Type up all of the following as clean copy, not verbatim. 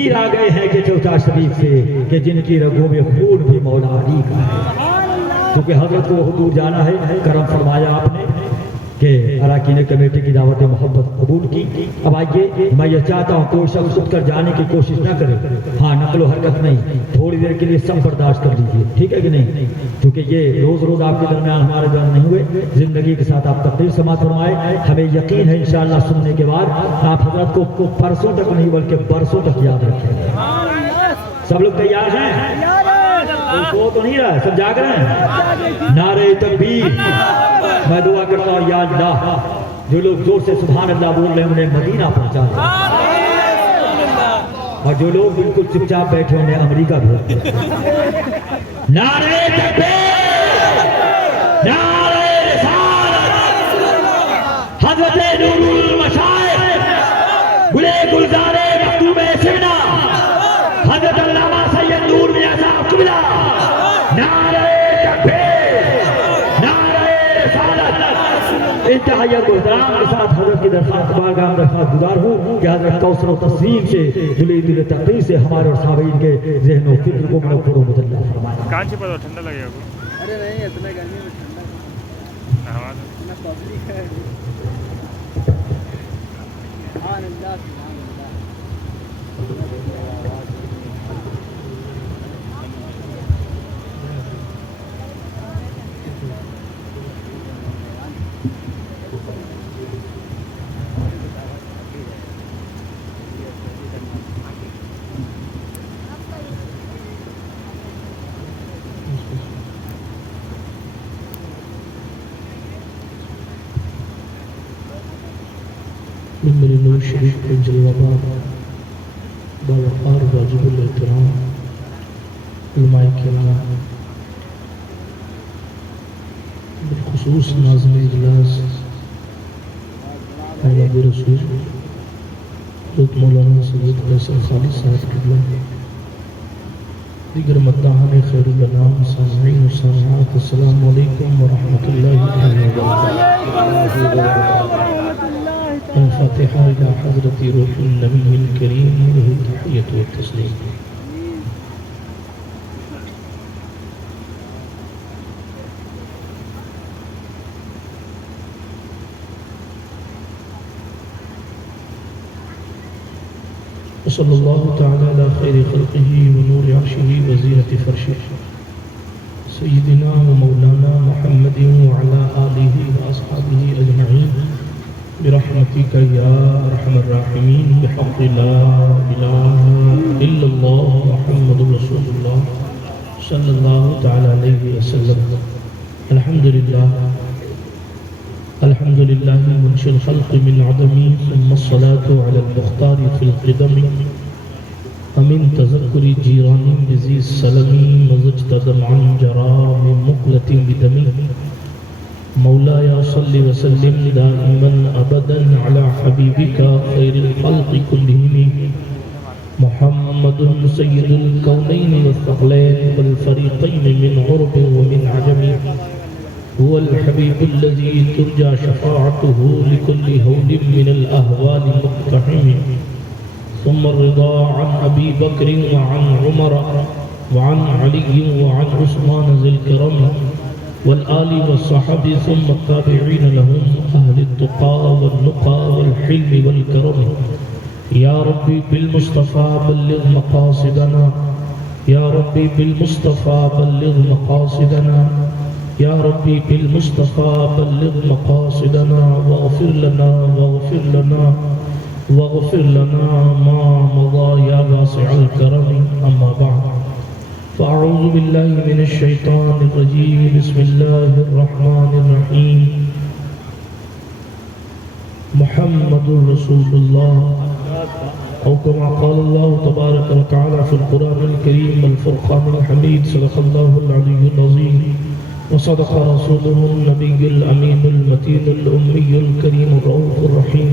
پیر آ گئے ہیں کہ چوتھا شریف سے کہ جن کی رگوں میں خون بھی مولا علی کا ہے. کیونکہ حضرت کو حضور جانا ہے، کرم فرمایا آپ نے کہ اراکین کمیٹی کی دعوت محبت قبول کی. اب آئیے، میں یہ چاہتا ہوں کوئی شخص اٹھ کر جانے کی کوشش نہ کرے. ہاں، نقل و حرکت نہیں، تھوڑی دیر کے لیے سب برداشت کر لیجیے، ٹھیک ہے کہ نہیں؟ کیونکہ یہ روز روز آپ کے درمیان ہمارے درمیان نہیں ہوئے. زندگی کے ساتھ آپ تقریر سماعت فرمائے. ہمیں یقین ہے انشاءاللہ سننے کے بعد آپ حضرت کو پرسوں تک نہیں بلکہ برسوں تک یاد رکھیں گے. سب لوگ تیار ہیں؟ کوئی سو تو نہیں رہا ہے، سب جاگ رہے ہیں؟ نعرہ تکبیر. میں دعا کرتا ہوں یا اللہ، جو لوگ زور سے سبحان اللہ بول رہے ہیں انہیں مدینہ پہنچا دیں، اور جو لوگ بالکل چپ چاپ بیٹھے انہیں امریکہ بھیج دیں. نعرہ تکبیر، نعرہ رسالت. حضرت نور المشائخ گلے گلزار مکتوب سمنا حضرت علامہ سید نور میاں صاحب قبلہ. نعرہ تکبیر، نعرہ رسالت. انتہائی کو احترام کے ساتھ حضرت کی درخواست بارگاہ درخواست گزار ہوں کہ حضرت کوثر و تسلیم سے دلی دل تقریر سے ہمارے اور سامعین کے ذہن و فکر کو منور و مجلہ فرمائے. کان چھپا دو، ٹھنڈا لگے گا. ارے نہیں، اتنا گرمی میں ٹھنڈا اتنا پبلک ہے. سبحان اللہ، سبحان اللہ. ممبر نور شریف کے جلوہ بار باوقار واجب الاحترام علماء کرام، بالخصوص ناظم اجلاس محمد رسول حضرت مولانا سید فیصل خالد صاحب قبلہ، دیگر مداحان خیر الانام، سامعین و سامعات، السلام علیکم ورحمۃ اللہ وبرکاتہ. الفاتحة إلى حضرة روح النبي الكريم له التحية والتسليم. وصلى الله تعالى على خير خلقه ونور عرشه وزينة فرشه سيدنا ومولانا محمد وعلى آله وأصحابه أجمعين برحمتك يا ارحم الراحمين بحق لا اله الا الله محمد رسول الله صلى الله تعالى عليه وسلم. الحمد لله منشئ الخلق من عدم، ثم الصلاة على المختار في القدم. ومن تذكر جيران بذي السلم مزجت عن جرى من مقلة بدم. مولاي صل وسلم دائما ابدا على حبيبك خير الخلق كلهم محمد سيد الكونين والثقلين والفريقين من عرب ومن عجم. هو الحبيب الذي ترجى شفاعته لكل هول من الاهوال مقتحم. ثم الرضا عن ابي بكر وعن عمر وعن علي وعن عثمان ذي الكرم والآل والصحب، ثم التابعين لهم أهل التقى والنقى والحلم والكرم. يا ربي بالمصطفى بلغ مقاصدنا، يا ربي بالمصطفى بلغ مقاصدنا، يا ربي بالمصطفى بلغ مقاصدنا، واغفر لنا واغفر لنا واغفر لنا ما مضى يا واسع الكرم. أما بعد، فأعوذ بالله من الشيطان الرجيم. بسم الله الرحمن الرحيم. محمد رسول الله، أو كما قال الله تبارك وتعالى في القرآن الكريم والفرقان الحميد. صدق الله العلي العظيم وصدق رسوله النبي الأمين المتين الأمي الكريم الرؤوف الرحيم.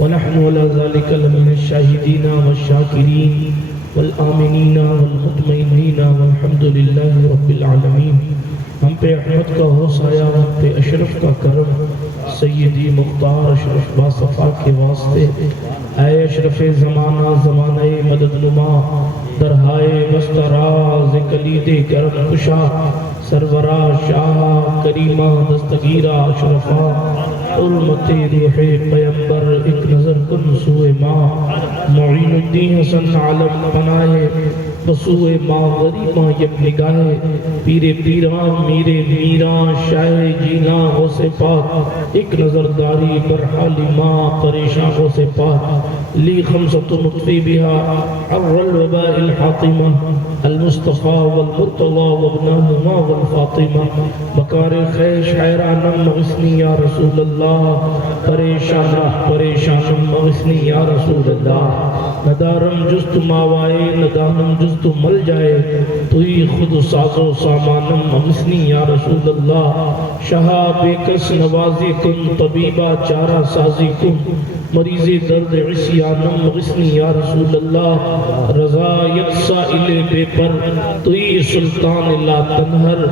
ونحن على ذلك لمن الشاهدين والشاكرين والآمنین والمطمئنین والحمد للہ رب العالمین۔ ہم پہ احمد کا ہو سایہ، ہم پہ اشرف کا کرم، سیدی مختار اشرف باصفا کے واسطے۔ اے اشرف زمانہ زمانہ مدد نما، درہائے مستراز کلید کرم کشا، سرورا شاہ کریمہ دستگیرہ اشرفا، حرمت روح پیمبر ایک نظر کن سوئے ماں، معین الدین حسن عالم پناہ بسوئے ماں غریباں یک نگاہ، پیر پیران میرے میران شاہ جینا ہو سے پاک، ایک نظر داری برحالی ماں پریشان ہو سے پاک، لی خمسۃ نطفی بہا عر الوباء الحاطمہ، المصطفیٰ والمرتضی وابنہما والفاطمہ، بکار خیش حیرانم مغسنی یا رسول اللہ، پریشانم مغسنی یا رسول اللہ، ندارم جست ماوائے ندانم جست مل جائے، تو ہی خود ساز و سامانم مغسنی یا رسول اللہ، شہا بے کس نوازی کن طبیبہ چارہ سازی کن، مریض درد عصیانم مغسنی یا رسول اللہ، رضا یکسائل بے پر تو ہی سلطان لا تنہر،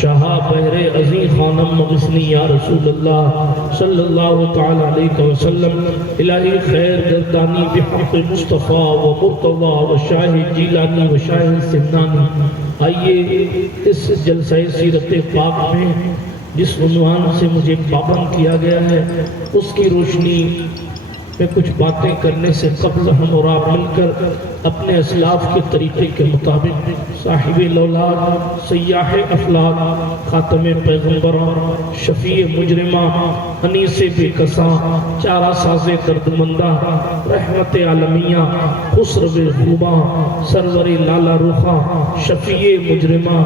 شہا بحر عظیم خانم مغسنی یا رسول اللہ صلی اللہ تعالی علیہ وسلم، الہی خیر گردانی بحق مصطفیٰ و مرتضی و شاہ جیلانی و شاہ سمنانی۔ آئیے اس جلسہ سیرت پاک میں جس عنوان سے مجھے پابند کیا گیا ہے اس کی روشنی میں کچھ باتیں کرنے سے قبل ہم اور آپ مل کر اپنے اسلاف کے طریقے کے مطابق صاحب الاولاد، سیاح افلاک، خاتم پیغمبران، شفیع مجرمہ، انیس بے کساں، چارہ ساز دردمندہ، رحمت عالمیہ، خسرو خوباں، سرور لالا روخاں، شفیع مجرمہ،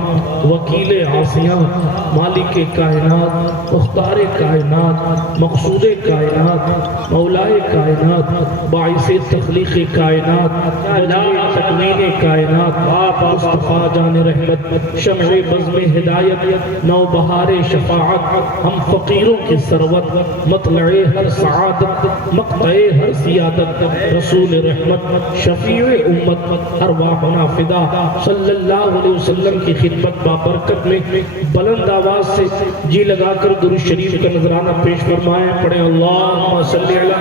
وکیل عاصیاں، مالک کائنات، مختار کائنات، مقصود کائنات، مولائے کائنات، باعث تخلیق کائنات، تکوین کائنات، مصطفیٰ جان رحمت، شمع بزم ہدایت، نو بہار شفاعت، ہم فقیروں کی ثروت، مطلع ہر سعادت، مقطع ہر سیادت، رسول رحمت، شفیع امت، ارواحنا فدا، صلی اللہ علیہ وسلم کی خدمت بابرکت میں بلند آواز سے جی لگا کر درود شریف کا نذرانہ پیش فرمائیں۔ پڑھیں اللہم صلی علی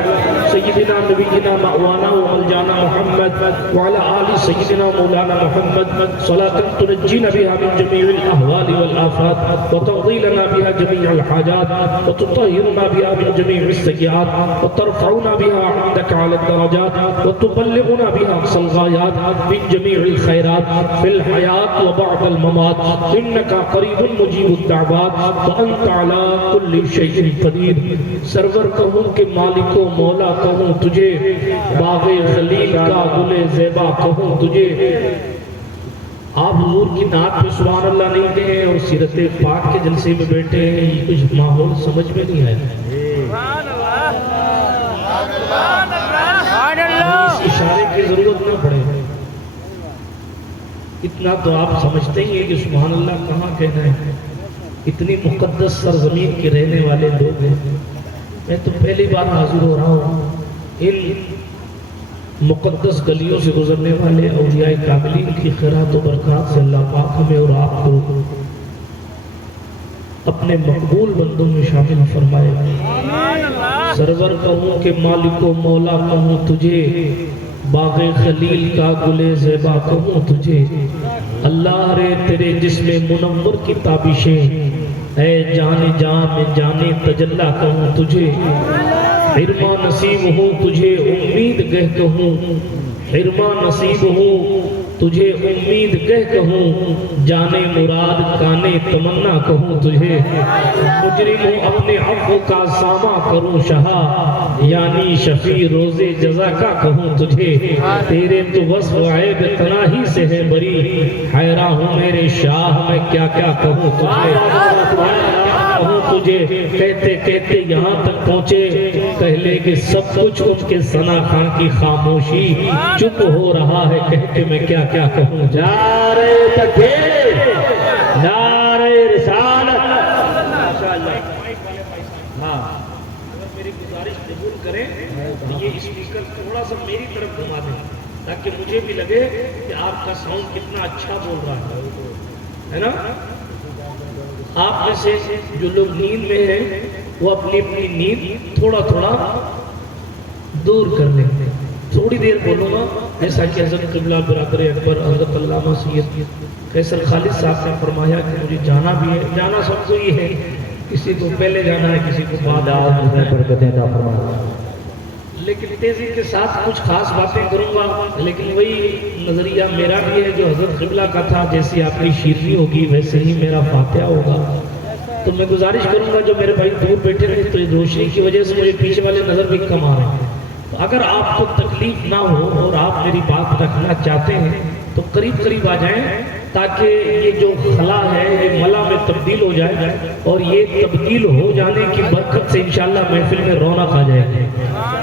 سیدنا نبینا مأوانا و ملجانا محمد وعلى آل سيدنا مولانا محمد صلاة تنجينا بها من جميع الأهوال والآفات وتقضي لنا بها جميع الحاجات وتطهرنا بها من جميع السيئات وترفعنا بها عندك على الدرجات وتبلغنا بها أقصى الغايات من جميع الخيرات في الحياة وبعد الممات إنك قريب مجيب الدعوات وأنت على كل شيء قدير۔ سرور کہوں کہ مالک و مولا کہوں تجھے، باغ خلیل کا گل زیبا کہوں تجھے۔ آپ حضور کی نعت پہ سبحان اللہ نہیں کہیں اور سیرت پاک کے جلسے میں بیٹھے ہیں، یہ کچھ ماحول سمجھ میں نہیں آیا۔ اس اشارے کی ضرورت نہ پڑے، اتنا تو آپ سمجھتے ہی ہیں کہ سبحان اللہ کہاں کہنا ہے۔ اتنی مقدس سرزمین کے رہنے والے لوگ ہیں، میں تو پہلی بار حاضر ہو رہا ہوں، ان مقدس گلیوں سے گزرنے والے اولیاء کاملین کی خیرات و برکات سے اللہ پاک ہمیں اور آپ کو اپنے مقبول بندوں میں شامل فرمائے۔ سرور کہوں کہ مالک و مولا کہوں تجھے، باغ خلیل کا گل زیبا کہوں تجھے، اللہ رے تیرے جسم منور کی تابشیں، اے جان جان میں جانے تجلہ کہوں تجھے، حرمہ نصیب ہوں تجھے امید گہ کہوں، حرمہ نصیب ہوں تجھے امید گہ کہوں، جانے مراد کانے تمنا کہوں تجھے، مجرم ہوں اپنے عفو کا سامہ کروں شہا، یعنی شفیع روز جزا کا کہوں تجھے، تیرے تو وصف عیب تناہی سے ہے بری، حیران ہوں میرے شاہ میں کیا کیا کہوں تجھے، کہوں تجھے کہتے کہتے یہاں تک پہنچے، پہلے کہ سب کچھ ان کے ثنا خان کی خاموشی، چپ ہو رہا ہے کہہ کے میں کیا کیا کہوں، نعرہ تکبیر، نعرہ رسالت۔ ہاں اگر میری گزارش قبول کریں یہ اسپیکر تھوڑا سا میری طرف گھما دیں، تاکہ مجھے بھی لگے کہ آپ کا ساؤنڈ کتنا اچھا بول رہا ہے نا؟ آپ میں سے جو لوگ نیند میں ہیں وہ اپنی اپنی نیند تھوڑا تھوڑا دور کر لیں. تھوڑی دیر بولوں گا ایسا کہ حضرت قبلہ برادر اکبر حضرت علامہ سید قیصر خالد صاحب نے فرمایا کہ مجھے جانا بھی ہے. جانا سب کو ہی ہے، کسی کو پہلے جانا ہے کسی کو بعد خدا برکتیں عطا فرمائے. لیکن تیزی کے ساتھ کچھ خاص باتیں کروں گا. لیکن وہی نظریہ میرا بھی ہے جو حضرت قبلہ کا تھا. جیسی آپ کی شیرنی ہوگی ویسے ہی میرا فاتحہ ہوگا. تو میں گزارش کروں گا جو میرے بھائی دور بیٹھے رہے تو روشنی کی وجہ سے مجھے پیچھے والے نظر بھی کم آ رہے ہیں. تو اگر آپ کو تکلیف نہ ہو اور آپ میری بات رکھنا چاہتے ہیں تو قریب قریب آ جائیں تاکہ یہ جو خلا ہے یہ ملا میں تبدیل ہو جائے اور یہ تبدیل ہو جانے کی برکت سے انشاءاللہ محفل میں رونق آ جائے گی،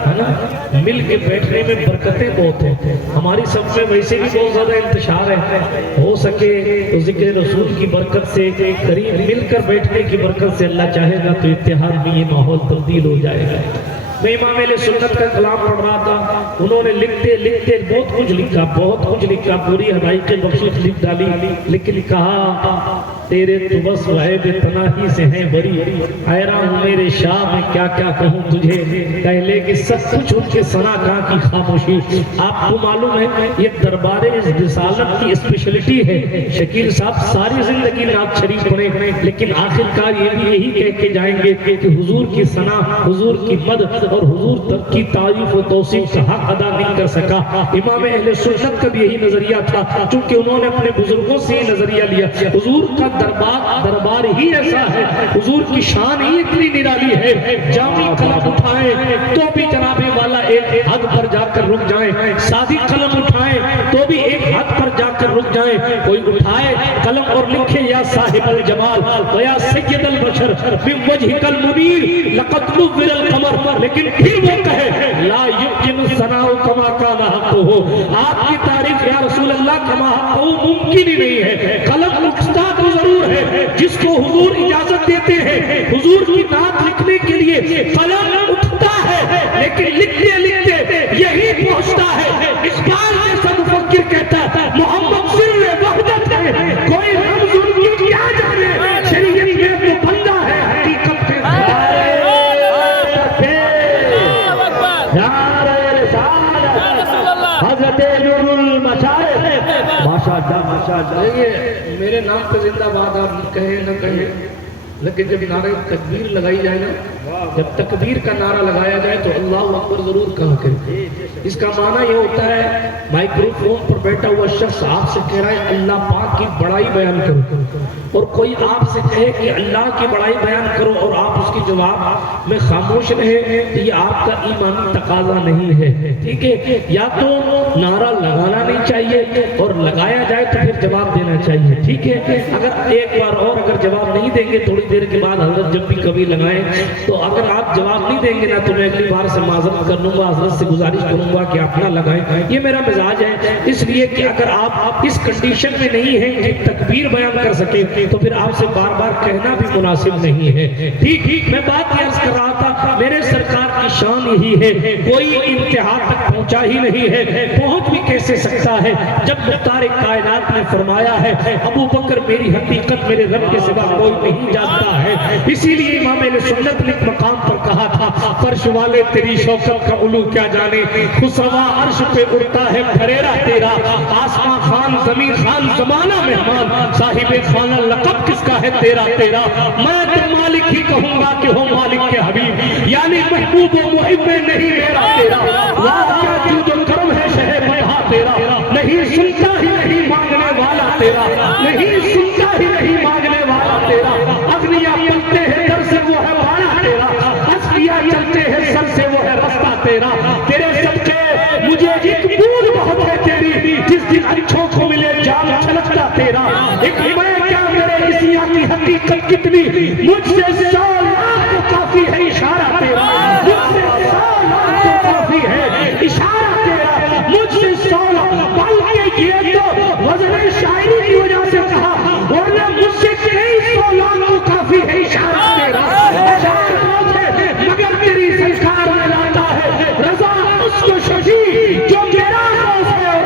ہے نا؟ مل کے بیٹھنے میں برکتیں بہت ہیں. ہماری سب میں ویسے بھی بہت زیادہ انتشار ہے. ہو سکے تو ذکر رسول کی برکت سے قریب مل کر بیٹھنے کی برکت سے اللہ چاہے گا تو اتحاد میں یہ ماحول تبدیل ہو جائے گا. میں امام اہل سنت کا کلام پڑھ رہا تھا. انہوں نے لکھتے لکھتے بہت کچھ لکھا پوری حدائق بخشش لکھ ڈالی. لیکن کہا تیرے تو بس وحید تناہی سے ہیں بری، حیران ہوں میرے شاہ میں کیا کیا کہوں تجھے، کہہ لے کہ سب کچھ ان کے ثنا گاہ کی خاموشی. آپ کو معلوم ہے یہ دربار رسالت کی اسپیشلٹی ہے. شکیل صاحب ساری زندگی نعت شریف پڑھے لیکن آخرکار یہ بھی یہی کہہ کے جائیں گے کہ حضور کی ثنا، حضور کی مدح اور حضور تک کی تعریف و توصیف کا حق ادا نہیں کر سکا. امام اہل سنت کا بھی یہی نظریہ تھا چونکہ انہوں نے اپنے بزرگوں سے یہ نظریہ لیا. حضور کا دربار ہی ایسا ہے، حضور کی شان ہی اتنی نرالی ہے. جامی قلم اٹھائیں تو بھی جناب والا ایک حد پر جا کر رک جائیں، سادی قلم اٹھائیں تو بھی ایک حد پر جا کر رک جائیں. کوئی اٹھائے قلم اور لکھے یا صاحب الجمال و یا سید البشر من وجهک المنیر لقد نور القمر، لیکن پھر وہ کہے لا یمکن ثناء کما کان حقہ. آپ کی تعریف یا رسول اللہ کما حقہ ممکن ہی نہیں ہے. قلم اٹھتا تو ضرور ہے، جس کو حضور اجازت دیتے ہیں حضور کی نعت لکھنے کے لیے قلم اٹھتا ہے، لیکن لکھتے لکھتے یہی پہنچتا ہے. اس بار جیسا مفکر کہتا ہے محمد سر وحدت ہے، کوئی رمز ان کی کیا جانے، شریعت میں تو بندہ ہے حقیقت میں. حضرت نور المشارق ماشاءاللہ. میرے نام پہ زندہ باد آپ کہیں نہ کہیں، لیکن جب نعرہ تکبیر لگائی جائے نا، جب تکبیر کا نعرہ لگایا جائے تو اللہ اکبر ضرور کہا کرے. اس کا معنی یہ ہوتا ہے مائکروفون پر بیٹھا ہوا شخص آپ سے کہہ رہا ہے اللہ پاک کی بڑائی بیان کرو، اور کوئی آپ سے کہے کہ اللہ کی بڑائی بیان کرو اور آپ اس کی جواب میں خاموش رہے تو یہ آپ کا ایمانی تقاضا نہیں ہے. ٹھیک ہے، یا تو نعرہ لگانا نہیں چاہیے اور لگایا جائے تو پھر جواب دینا چاہیے. ٹھیک ہے، اگر ایک بار اور اگر جواب نہیں دیں گے تھوڑی دیر کے بعد حضرت جب بھی کبھی لگائیں تو اگر آپ جواب نہیں دیں گے نا تو میں اگلی بار سے معذرت کر لوں گا، حضرت سے گزارش کروں گا کہ آپ نہ لگائیں. یہ میرا مزاج ہے، اس لیے کہ اگر آپ اس کنڈیشن میں نہیں ہیں کہ تکبیر بیان کر سکیں تو پھر آپ سے بار بار کہنا بھی مناسب نہیں ہے. ٹھیک، میں بات یہ عرض کر رہا تھا میرے سرکار کی شان یہی ہے، کوئی انتہا تک پہنچا ہی نہیں ہے. پہنچ بھی کیسے سکتا ہے جب مختار کائنات نے فرمایا ہے ابو بکر میری حقیقت میرے رب کے سوا کوئی نہیں جانتا ہے. اسی لیے امام اہل سنت نے ایک مقام پر کہا تھا فرش والے تیری شوکت کا علو کیا جانے، خسروا عرش پہ اڑتا ہے پھریرا تیرا، آسمان خان زمین خان زمانہ مہمان، صاحب خانہ لقب کس کا ہے تیرا تیرا. میں تو مالک ہی کہوں گا کہ ہو مالک کے حبیب، یعنی محبوب و محب نہیں میرا تیرا. واقعہ تو جو کرم ہے شہ مدحا تیرا، نہیں سنتا ہی نہیں مانگنے والا تیرا، نہیں سنتا ہی نہیں مانگنے والا تیرا. اغنیا پلتے ہیں در سے وہ ہے باڑا تیرا، اسفیا چلتے ہیں سر سے وہ ہے رستہ تیرا. تیرے صدقے مجھے ایک بوجھ بہت ہے تیری، جس دن اچھوں کو ملے جان چھلکتا تیرا. ایک میں کیا میرے اسیا کی حقیقت کتنی، مجھ سے 100 لاکھ کو کافی ہے اشارہ تیرا، مجھ سے 100 لاکھ کو کافی ہے اشارہ تیرا، مجھ سے 100 لاکھ. بلکہ یہ تو وزن شاعری کی وجہ سے کہا، ورنہ مجھ سے کئی 100 لاکھ کو کافی ہے اشارہ تیرا. مگر تیری سرکار میں لاتا ہے رضا اس کو شجی جو میرا دوست ہے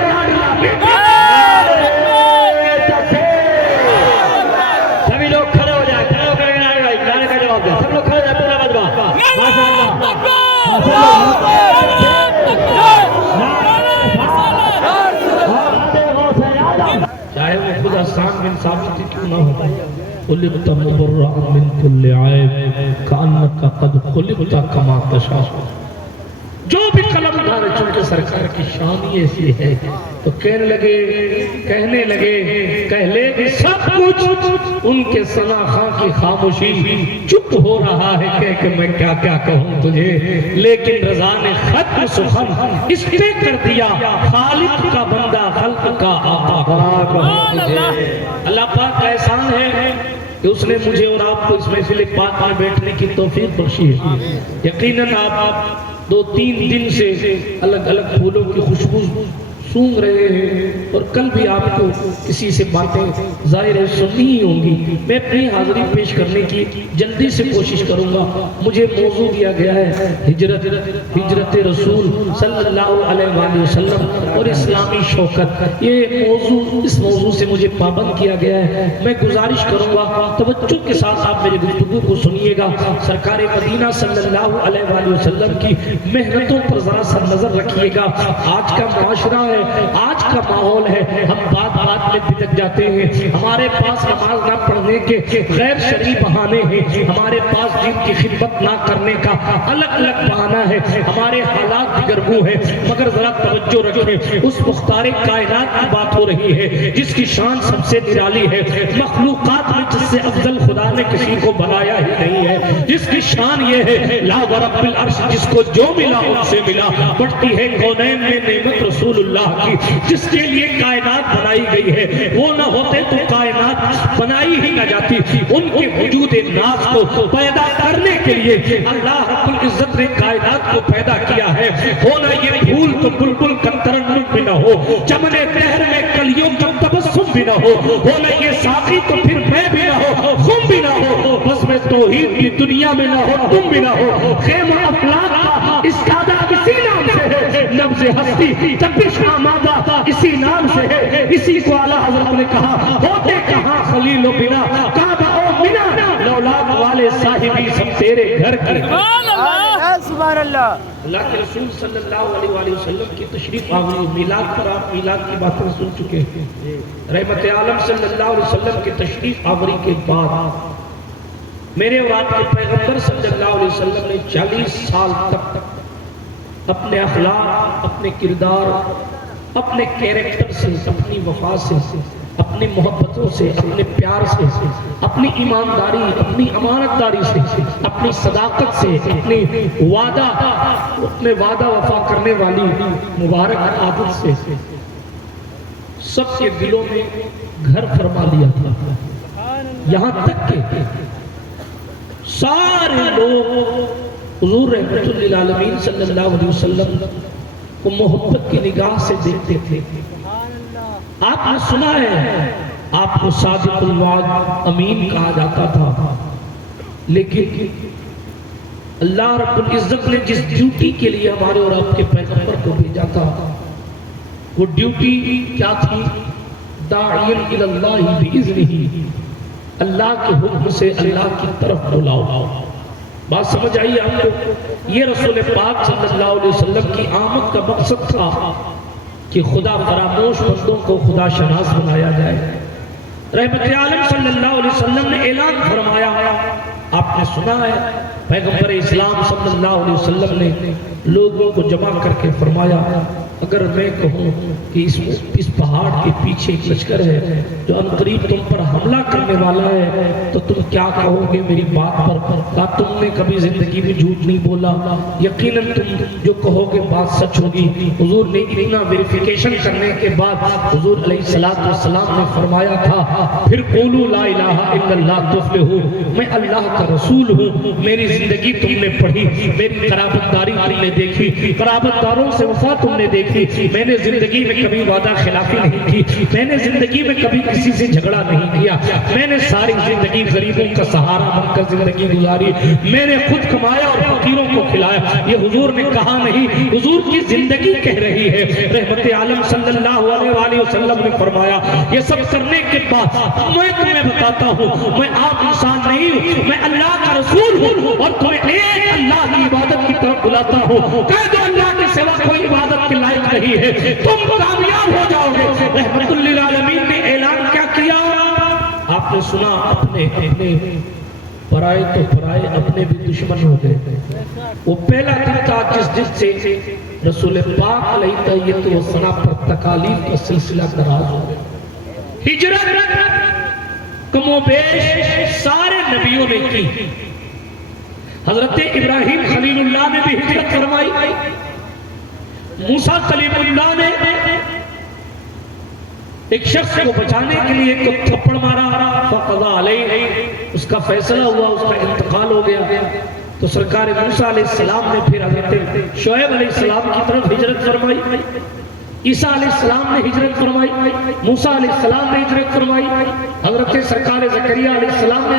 حسان بن ثابت کیوں نہ ہو خلقت مبرأ من کل عیب کأنک قد خلقت کما تشاء جو بھی قلم اٹھانے چونکہ سرکار کی شان ہی ایسی ہے تو کہنے لگے کہہ لے بھی سب کچھ ان کے ثنا خاں کی خاموشی چپ ہو رہا ہے کہہ کہ میں کیا کیا کہوں تجھے لیکن رضا نے ختم سخن اس پہ کر دیا خالق کا بندہ خلق کا آقا اللہ پاک کا احسان ہے کہ اس نے مجھے اور آپ کو اس محفل پاک میں بیٹھنے کی توفیق بخشی ہے یقیناً آپ 2-3 دن سے الگ الگ پھولوں کی خوشبو سونگ رہے ہیں اور کل بھی آپ کو کسی سے باتیں ظاہر ہے سننی ہی ہوں گی میں اپنی حاضری پیش کرنے کی جلدی سے کوشش کروں گا مجھے موضوع دیا گیا ہے ہجرت رسول صلی اللہ علیہ وآلہ وسلم اور اسلامی شوکت یہ موضوع اس موضوع سے مجھے پابند کیا گیا ہے میں گزارش کروں گا توجہ کے ساتھ آپ میری گفتگو کو سنیے گا سرکار مدینہ صلی اللہ علیہ وآلہ وسلم کی محنتوں پر ذرا سا نظر رکھیے گا آج کا معاشرہ ہے آج کا ماحول ہے ہم بات میں بھٹک جاتے ہیں ہمارے پاس نماز نہ پڑھنے کے غیر شرعی بہانے ہیں ہمارے پاس دین کی خدمت نہ کرنے کا الگ الگ بہانہ ہے ہمارے حالات دیگرگوں ہیں مگر ذرا توجہ رکھیں اس مختار کائنات کی بات ہو رہی ہے جس کی شان سب سے نرالی ہے مخلوقات میں جس سے افضل خدا نے کسی کو بنایا ہی نہیں ہے جس کی شان یہ ہے لا ورب العرش جس کو جو ملا ان سے ملا بڑھتی ہے کونین میں نعمت رسول اللہ کی جس کے لیے کائنات بنائی گئی ہے وہ نہ ہوتے تو کائنات بنائی ہی نہ جاتی ان کے وجود ناز کو پیدا کرنے کے لیے اللہ رب العزت نے کائنات کو پیدا کیا ہے ہونا یہ پھول تو بلبل کا ترنم بھی نہ ہو چمن دہر میں کلیوں کا تبسم بھی نہ ہو ہونا یہ ساقی تو پھر میں بھی نہ ہو خم بھی نہ ہو بس میں توحید کی دنیا میں نہ ہو تم بھی نہ ہو خیمہ افلاک کا استادہ اسی نام سے ہے نبض ہستی تپش آمادہ اسی نام سے ہے اسی کو اعلیٰ حضرت نے کہا ہوتے کہاں خلیل و بنا کعبہ و منا لولاک والے صاحبی سب تیرے گھر کی سبحان اللہ اللہ کے رسول صلی اللہ علیہ وآلہ وسلم کی تشریف آوری میلاد پر آپ میلاد کی باتیں سن چکے ہیں رحمت عالم صلی اللہ علیہ وسلم کی تشریف آوری کے بعد میرے اور آپ کے پیغمبر صلی اللہ علیہ وسلم نے 40 سال تک اپنے اخلاق اپنے کردار اپنے کیریکٹر سے اپنی وفا سے اپنی محبتوں سے اپنے پیار سے اپنی ایمانداری اپنی امانت داری سے اپنی صداقت سے اپنے وعدہ وفا کرنے والی مبارک عادت سے سب کے دلوں میں گھر فرما لیا تھا یہاں تک کہ سارے لوگ حضور رحمت للعالمین صلی اللہ علیہ وسلم کو محبت کی نگاہ سے دیکھتے تھے آپ نے سنا ہے آپ کو صادق الوعد امین کہا جاتا تھا لیکن اللہ رب العزت نے جس ڈیوٹی کے لیے ہمارے اور آپ کے پیغمبر کو بھیجا تھا وہ ڈیوٹی کیا تھی داعین الی اللہ باذنہ اللہ کے حکم سے اللہ کی طرف بلاؤ بات سمجھ آئی آپ کو یہ رسول پاک صلی اللہ علیہ وسلم کی آمد کا مقصد تھا کہ خدا فراموش بندوں کو خدا شناس بنایا جائے رحمت عالم صلی اللہ علیہ وسلم نے اعلان فرمایا آپ نے سنا ہے پیغمبر اسلام صلی اللہ علیہ وسلم نے لوگوں کو جمع کر کے فرمایا اگر میں کہوں کہ اس پہاڑ کے پیچھے ایک لشکر ہے جو عنقریب تم پر حملہ کرنے والا ہے تو تم کیا کہو گے میری بات پر کہا تم نے کبھی زندگی میں جھوٹ نہیں بولا یقیناً تم جو کہو گے بات سچ ہوگی حضور نے اتنا ویریفیکیشن کرنے کے بعد حضور علیہ السلام نے فرمایا تھا پھر قولوا لا الہ الا اللہ تفلحوا میں اللہ کا رسول ہوں میری زندگی تم نے پڑھی میری قرابت داری تم نے دیکھی قرابت داروں سے وفا تم نے دیکھی میں نے زندگی میں کبھی وعدہ خلافی نہیں کی میں نے زندگی میں کبھی کسی سے جھگڑا نہیں کیا میں نے ساری زندگی غریبوں کا سہارا بن کر زندگی گزاری میں نے خود کمایا اور فقیروں کو کھلایا یہ حضور نے کہا نہیں حضور کی زندگی کہہ رہی ہے رحمت عالم صلی اللہ علیہ وآلہ وسلم نے فرمایا یہ سب کرنے کے بعد میں تمہیں بتاتا ہوں میں عام انسان نہیں ہوں میں اللہ کا رسول ہوں اور تمہیں ایک اللہ کی عبادت کی طرف بلاتا ہوں کہہ دو اللہ کے سوا کوئی عبادت کے لائق نہیں ہے تم کامیاب ہو جاؤ گے رحمت للعالمین نے اعلان کیا کیا آپ نے سنا اپنے پرائے تو پرائے اپنے بھی دشمن ہو گئے. وہ پہلا دن تھا جس دن سے رسول پاک علیہ تحیت و ثنا پر تکالیف کا سلسلہ دراز ہو گیا. ہجرت کم و بیش سارے نبیوں نے کی. حضرت ابراہیم خلیل اللہ نے بھی ہجرت فرمائی. موسیٰ کلیم اللہ نے ایک شخص کو بچانے کے لیے ایک کو تھپڑ مارا، فقضا علیہ، اس کا فیصلہ ہوا، اس کا انتقال ہو گیا. تو سرکار موسیٰ علیہ السلام نے پھر حضرت شعیب علیہ السلام کی طرف ہجرت فرمائی. عیسیٰ علیہ السلام نے ہجرت فرمائی. موسیٰ علیہ السلام نے ہجرت فرمائی. حضرت سرکار زکریا علیہ السلام نے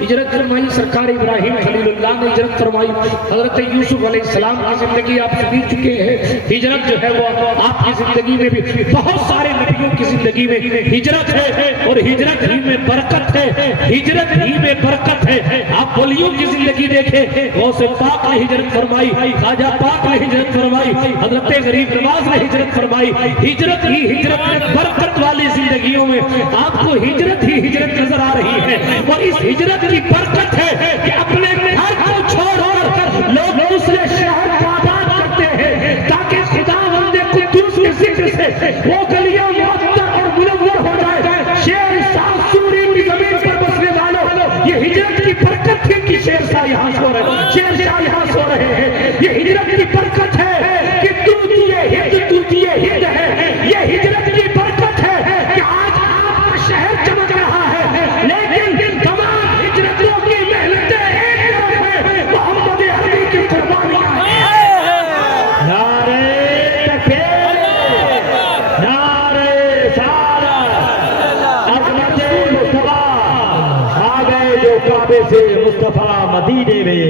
ہجرت فرمائی. سرکار ابراہیم خلیل اللہ نے ہجرت فرمائی. حضرت یوسف علیہ السلام کی زندگی آپ سے بیت چکے ہیں. ہجرت جو ہے وہ آپ کی زندگی میں بھی بہت سارے نبیوں کی زندگی میں ہجرت ہے، اور ہجرت ہی میں برکت ہے. ہجرت ہی میں برکت ہے. آپ ولیوں کی زندگی دیکھیں، غوث پاک نے ہجرت فرمائی، خواجہ پاک نے ہجرت فرمائی، حضرت غریب نواز نے ہجرت فرمائی. ہجرت ہی ہجرت میں برکت والی زندگیوں میں آپ کو ہجرت ہی ہجرت نظر آ رہی ہے. اور اس ہجرت کی برکت ہے کہ اپنے گھر کو چھوڑ کر لوگ دوسرے شہر کو آباد کرتے ہیں تاکہ خداوند قدوس کے ذکر سے وہ گلیاں معطر اور منور ہو جائے. شیر شاہ سوری کی زمین پر بسنے والوں، یہ ہجرت کی برکت ہے کہ شیر شاہ یہاں سو رہے ہیں، شیر شاہ یہاں سو رہے ہیں. یہ ہجرت کی برکت ہے کہ ہند ہے. یہ ہجرت کی برکت ہے کہ آج آپ کا شہر چمک رہا ہے. لیکن تمام ہجرتوں کی محنتیں ایک طرف ہیں، محمد عربی کی قربانیاں ہیں. نعرہ تکبیر، نعرہ رسالت، عظمت مصطفیٰ. آ گئے جو کعبے سے مصطفیٰ مدینے میں،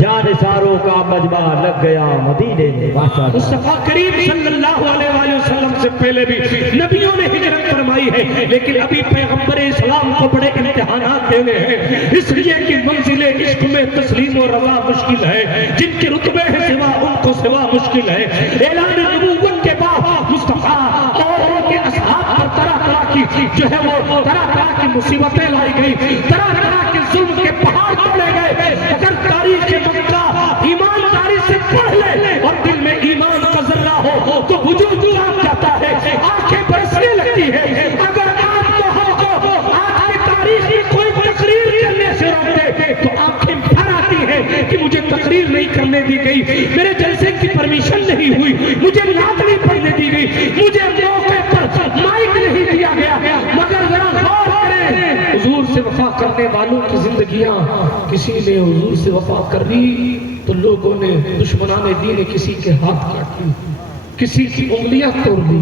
جانثاروں کا مجمع لگ گیا مدینے میں. مصطفیٰ کریم صلی اللہ علیہ وآلہ وسلم سے پہلے بھی نبیوں نے ہجرت فرمائی ہے، لیکن ابھی پیغمبر اسلام کو بڑے امتحانات دینے ہیں. اس لیے کہ منزل عشق میں تسلیم و رضا مشکل ہے. جن کے رتبے ہیں سوا ان کو سوا مشکل ہے. اعلان نبوت کے بعد مصطفیٰ اور ان کے اصحاب پر طرح طرح کی جو ہے وہ طرح کی مصیبتیں لائی گئی، طرح کے ظلم کے پہاڑ توڑے گئے. اگر تاریخ مکہ ایمانداری سے پڑھ لے اور دل میں ایمان کا ذرہ ہو تو وجود کام جاتا ہے، آنکھیں برسنے لگتی ہے. اگر آپ کو آج کی تاریخ میں کوئی تقریر کرنے سے روک دے تو آنکھیں بھر آتی ہیں کہ مجھے تقریر نہیں کرنے دی گئی، میرے جلسے کی پرمیشن نہیں ہوئی، مجھے نعت نہیں پڑھنے دی گئی، مجھے موقع پر مائک نہیں دیا گیا. مگر ذرا غور کریں، حضور سے وفا کرنے والوں کی زندگیاں، کسی نے حضور سے وفا کر دی تو لوگوں نے دشمنان دین کسی کے ہاتھ کاٹ لی، کسی کی انگلیاں توڑ دی،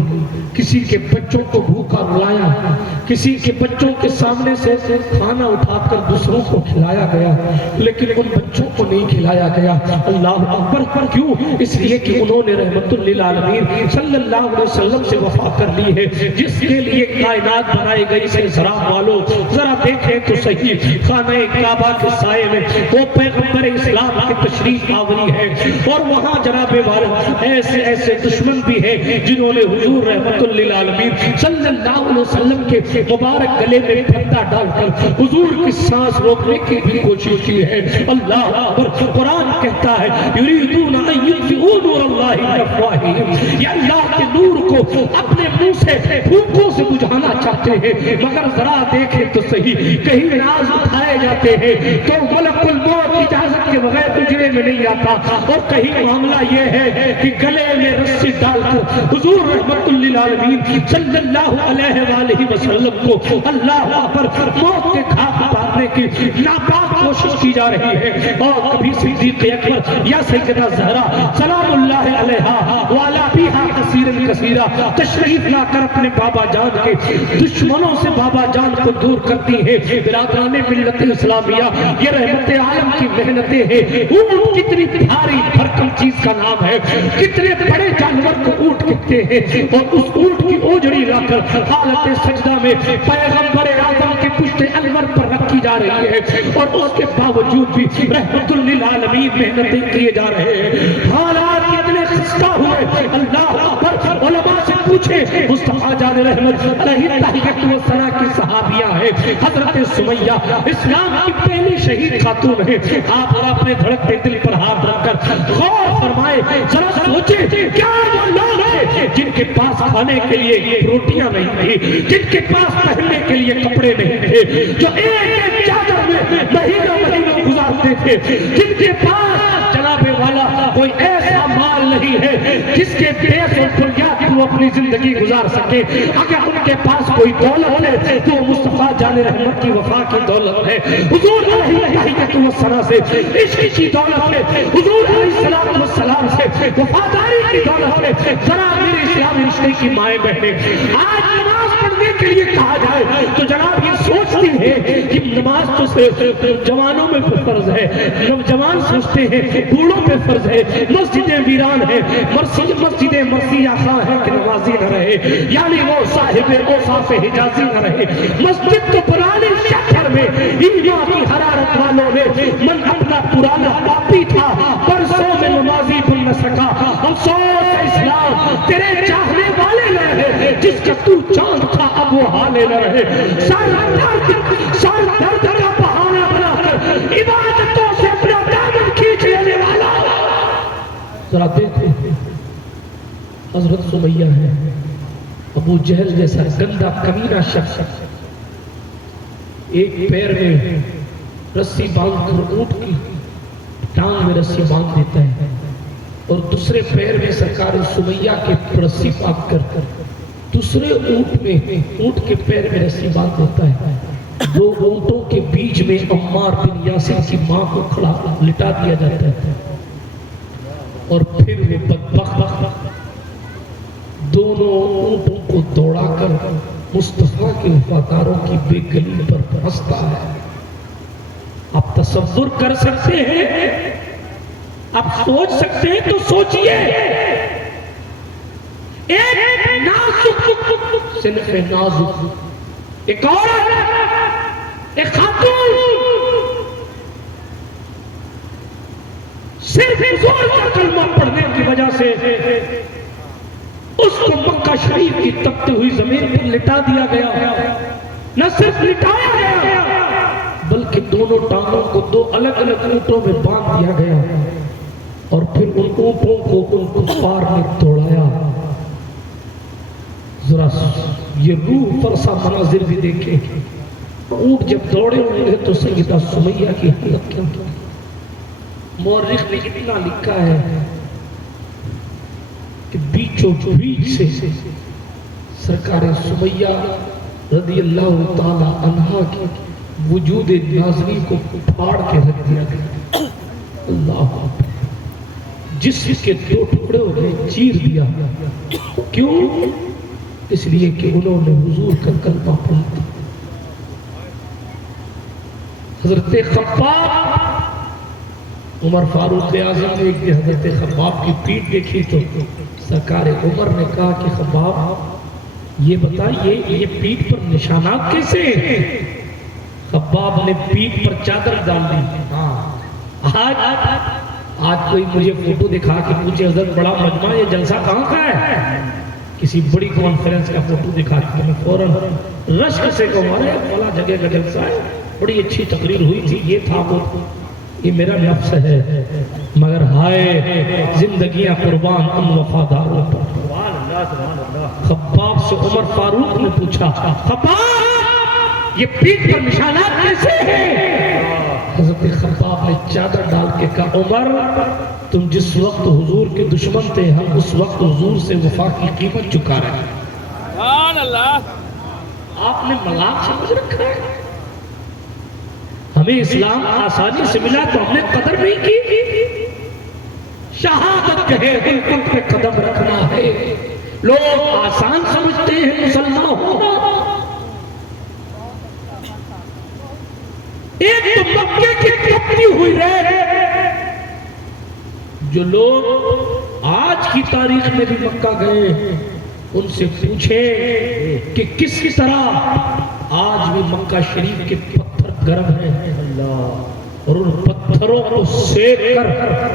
کسی کے بچوں کو بھوکا رلایا، کسی کے بچوں کے سامنے سے کھانا اٹھا کر دوسروں کو کھلایا گیا، لیکن ان بچوں کو نہیں کھلایا گیا. اللہ اکبر. کیوں؟ اس لیے کہ انہوں نے رحمت للعالمین صلی اللہ علیہ وسلم سے وفا کر لی ہے، جس کے لیے کائنات بنائی گئی. سے سلام والوں ذرا دیکھیں تو صحیح، خانہ کعبہ کے سائے میں وہ پیغمبر اسلام کی تشریف آوری ہے، اور وہاں جناب والا ایسے دشمن بھی ہے جنہوں نے حضور رحمت للعالمین صلی اللہ علیہ وسلم کے مبارک گلے میں پھندا ڈال کر حضور کی سانس روکنے کی بھی کوشش کی ہے. اللہ اکبر. قرآن کہتا ہے یریدون ان یطفئوا نور اللہ بافواہہم، یہ اللہ کے نور کو اپنے منہ سے پھونکوں سے بجھانا چاہتے ہیں. مگر ذرا دیکھیں تو صحیح، کہیں ناز اٹھائے جاتے ہیں تو ملک الموت اجازت کے بغیر اجرے میں نہیں آتا، اور کہیں معاملہ یہ ہے کہ گلے میں رسی ڈال کر حضور رحمت للعالمین صلی اللہ علیہ وآلہ وسلم کو اللہ پر موت کے گھاٹ اتارنے کی ناپاک کوشش کی جا رہی ہے. اور کبھی صدیق اکبر یا سیدہ زہرا سلام اللہ علیہا وعلی ابیہا کثیرا تشریف لا کر اپنے بابا جان کے دشمنوں سے بابا جان کو دور کرتی ہے. برادران ملت اسلامیہ، یہ رحمت عالم کی محنتیں ہیں. اونٹ کتنی بھاری بھرکم چیز کا نام ہے، کتنے بڑے جانور کو اونٹ کہتے ہیں، اور اس اونٹ کی اوجڑی لا کر حالت سجدہ میں پیغمبر اعظم کے پشت انور پر رکھی جا رہی ہے، اور اس کے باوجود بھی رحمت للعالمین محنتیں کیے جا رہے ہیں. حالات کتنے خستہ ہوئے. اللہ اکبر. علماء سے پوچھ پوچھیں مصطفیٰ جان رحمت علیہ تحیت و ثنا کی صحابیہ ہیں حضرت سمیہ اسلام کی پہلی شہید خاتون ہے آپ اور اپنے دھڑکتے دل پر ہاتھ رکھ کر غور فرمائے ذرا سوچیں کیا وہ لوگ ہیں جن کے پاس کھانے کے لیے روٹیاں نہیں تھی جن کے پاس پہننے کے لیے کپڑے نہیں تھے جو ایک چادر میں مہینوں گزارتے تھے جن کے پاس جناب والا کوئی ایسا مال نہیں ہے جس کے بیس اور بنیاد وہ اپنی زندگی گزار سکے اگر ان کے پاس کوئی دولت ہے تو مصطفیٰ جان رحمت کی وفا کی دولت ہے حضور علیہ السلام سے عشق کی دولت ہے حضور علیہ السلام سے وفاداری کی دولت ہے ذرا میرے اسلامی رشتے کی مائیں بہنیں آج نماز پڑھنے کے لیے کہا جائے تو جناب یہ سوچتی ہے کہ نماز تو صرف جوانوں میں فرض ہے نوجوان سوچتے ہیں بوڑھوں پہ فرض ہے مسجدیں ویران ہیں مسجدیں مسیح خواہ ہے کہ نمازی نہ رہے یعنی وہ صاحب اوصاف حجازی نہ رہے مسجد تو پرانے شہر میں ایمان کی حرارت والوں نے من اپنا پرانا پاپی تھا برسوں میں نمازی بن نہ سکا افسوس اسلام تیرے چاہنے والے نہ رہے جس کا تو چاند تھا اب وہ حالے نہ رہے سار درد کا بہانہ بنا کر عبادتوں سے اپنا دامن کھینچ لینے والا ذرا دیکھو حضرت سمیہ ہے ابو جہل جیسا گندا کمینہ شخص ایک پیر میں رسی باندھ کر اونٹ کی ٹانگ میں رسی باندھ دیتا ہے اور دوسرے پیر میں سرکار سمیہ کے رسی باندھ کر دوسرے اونٹ کے پیر میں رسی باندھ دیتا ہے دو اونٹوں کے بیچ میں عمار بن یاسر کی ماں کو کھڑا لٹا دیا جاتا ہے اور پھر وہ بدبخت دونوں اونٹوں کو دوڑا کر مصطفیٰ کے وفاداروں کی بے گلی پر پہنچتا ہے آپ تصور کر سکتے ہیں آپ سوچ سکتے ہیں تو سوچئے ایک نازک صنف نازک ایک عورت ایک خاتون صرف حضور کا کلمہ پڑھنے کی وجہ سے اس کو مکہ شریف کی تپتی ہوئی زمین پر لٹا دیا گیا نہ صرف لٹایا گیا بلکہ دونوں ٹانگوں کو دو الگ الگ اونٹوں میں باندھ دیا گیا اور پھر ان اونٹوں کو ان کفار نے توڑایا ذرا یہ روح فرسا مناظر بھی دیکھیں اونٹ جب دوڑے ہوئے تو سیدہ سمیہ کی حالت کیا تھی مورخ نے اتنا لکھا ہے کہ بیچوں بیچ سے سرکار سمیہ رضی اللہ تعالی عنہا کی وجود نازلی کو پھاڑ کے رکھ دیا گیا اللہ جسم کے دو ٹکڑے انہیں چیر دیا کیوں اس لیے کہ انہوں نے حضور کا کلمہ پڑھا حضرت خباب عمر فاروق اعظم نے ایک حضرت خباب کی پیٹھ دیکھی تو سرکار عمر نے کہا کہ خباب یہ بتائیے یہ پیٹھ پر نشانات کیسے ہیں خباب نے پیٹھ پر چادر ڈال دی آج کوئی مجھے فوٹو دکھا کہ مجھے حضرت بڑا مجمع یہ جلسہ کہاں کا ہے کسی بڑی کانفرنس کا فوٹو دکھا کہ میں فوراً رشک سے کہوں فلاں جگہ کا جلسہ ہے بڑی اچھی تقریر ہوئی تھی یہ تھا وہ یہ میرا نفس ہے مگر ہائے زندگیاں قربان ان وفاداروں پر خباب سے عمر فاروق نے پوچھا خباب یہ پیٹھ پر نشانات کیسے ہیں حضرت خباب نے چادر ڈال کے کہا عمر تم جس وقت حضور کے دشمن تھے ہم اس وقت حضور سے وفا کی قیمت چکا رہے ہیں سبحان اللہ آپ نے مذاق سمجھ رکھا ہے ہمیں اسلام آسانی سے ملا تو ہم نے قدر نہیں کی شہادت کہے بالکل پہ قدم رکھنا ہے لوگ آسان سمجھتے ہیں مسلمان ہونا ایک تو مکے کی تپتی ہوئی رہے جو لوگ آج کی تاریخ میں بھی مکہ گئے ان سے پوچھیں کہ کس طرح آج بھی مکہ شریف کے پتھر گرم ہیں اور ان پتھروں کو سیک کر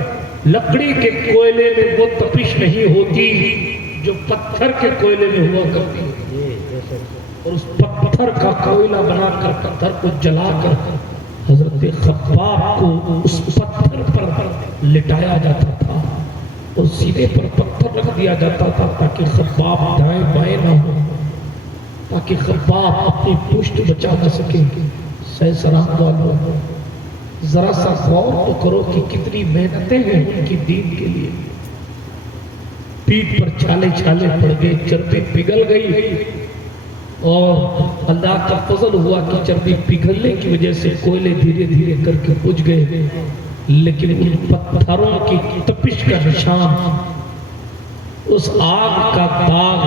لکڑی کے کوئلے میں وہ تپش نہیں ہوتی جو پتھر کے کوئلے میں ہوا کرتی ہے، اور اس پتھر کا کوئلہ بنا کر پتھر کو جلا کر حضرت خباب کو اس پتھر پر لٹایا جاتا تھا اور سینے پر پتھر رکھ دیا جاتا تھا تاکہ خباب دائیں بائیں نہ ہو، تاکہ خباب اپنی پشت بچا نہ سکے۔ سہ سلام والوں، ذرا سا غور تو کرو کہ کتنی محنتیں ہیں ان کی دین کے لیے۔ پیٹھ پر چھالے چھالے پڑ گئے، چربی پگھل گئی، اور اللہ کا فضل ہوا کہ چربی پگھلنے کی وجہ سے کوئلے دھیرے دھیرے کر کے بجھ گئے، لیکن ان پتھروں کی تپش کا نشان، اس آگ کا داغ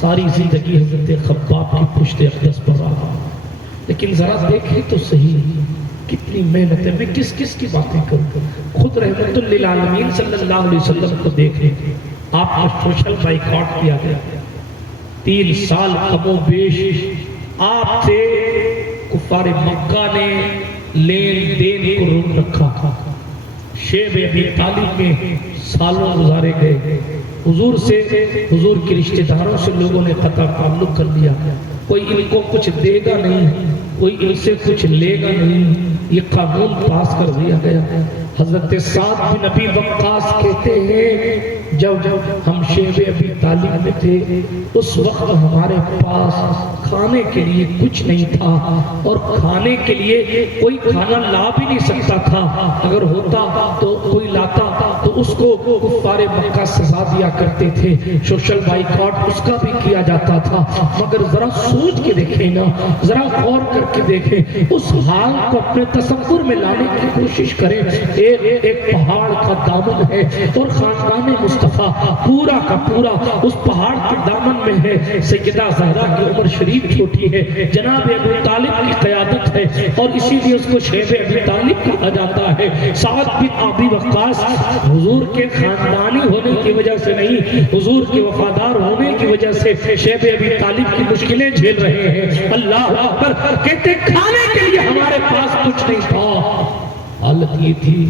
ساری زندگی حضرت خباب کی پشت اقدس پر رہا۔ لیکن ذرا دیکھیں تو صحیح کتنی محنت ہے۔ میں کس کس کی باتیں کروں؟ خود رحمت للعالمین صلی اللہ علیہ وسلم کو دیکھیں، آپ نے سوشل بائیکاٹ کیا گیا، 3 سال کم و بیش آپ سے کفار مکہ نے لین دین کو روک رکھا، شیب ابی طالب میں سالوں گزارے گئے، حضور سے، حضور کے رشتہ داروں سے لوگوں نے قطع تعلق کر لیا، کوئی ان کو کچھ دے گا نہیں، کوئی ان سے کچھ لے گا نہیں، یہ قانون پاس کر دیا گیا۔ حضرت سعد بن ابی وقاص کہتے ہیں جب ہم شیب ابی طالب میں تھے اس وقت ہمارے پاس کھانے کے لیے کچھ نہیں تھا، اور کھانے کے لیے کوئی کھانا لا بھی نہیں سکتا تھا، اگر ہوتا تو کوئی لاتا تو اس کو کفار مکہ سزا دیا کرتے تھے، سوشل بائیکاٹ اس کا بھی کیا جاتا تھا۔ مگر ذرا سوچ کے دیکھیں نا، ذرا غور کر کے دیکھیں، اس حال کو اپنے تصور میں لانے کی کوشش کریں۔ ایک پہاڑ کا دامن ہے اور خاندان مصطفیٰ پورا کا پورا اس پہاڑ کے دامن میں ہے، سیدہ زہرا کی عمر شریف چھوٹی ہے، جناب ابو طالب کی قیادت ہے، اور اسی لیے اس کو شیب ابی طالب کہا جاتا ہے۔ سعد بن ابی وقاص حضور کے خاندانی ہونے کی وجہ سے نہیں، حضور کے وفادار ہونے کی وجہ سے شیب ابی طالب کی مشکلیں جھیل رہے ہیں۔ اللہ اکبر، کہتے کھانے کے لیے ہمارے پاس کچھ نہیں تھا، حالت یہ تھی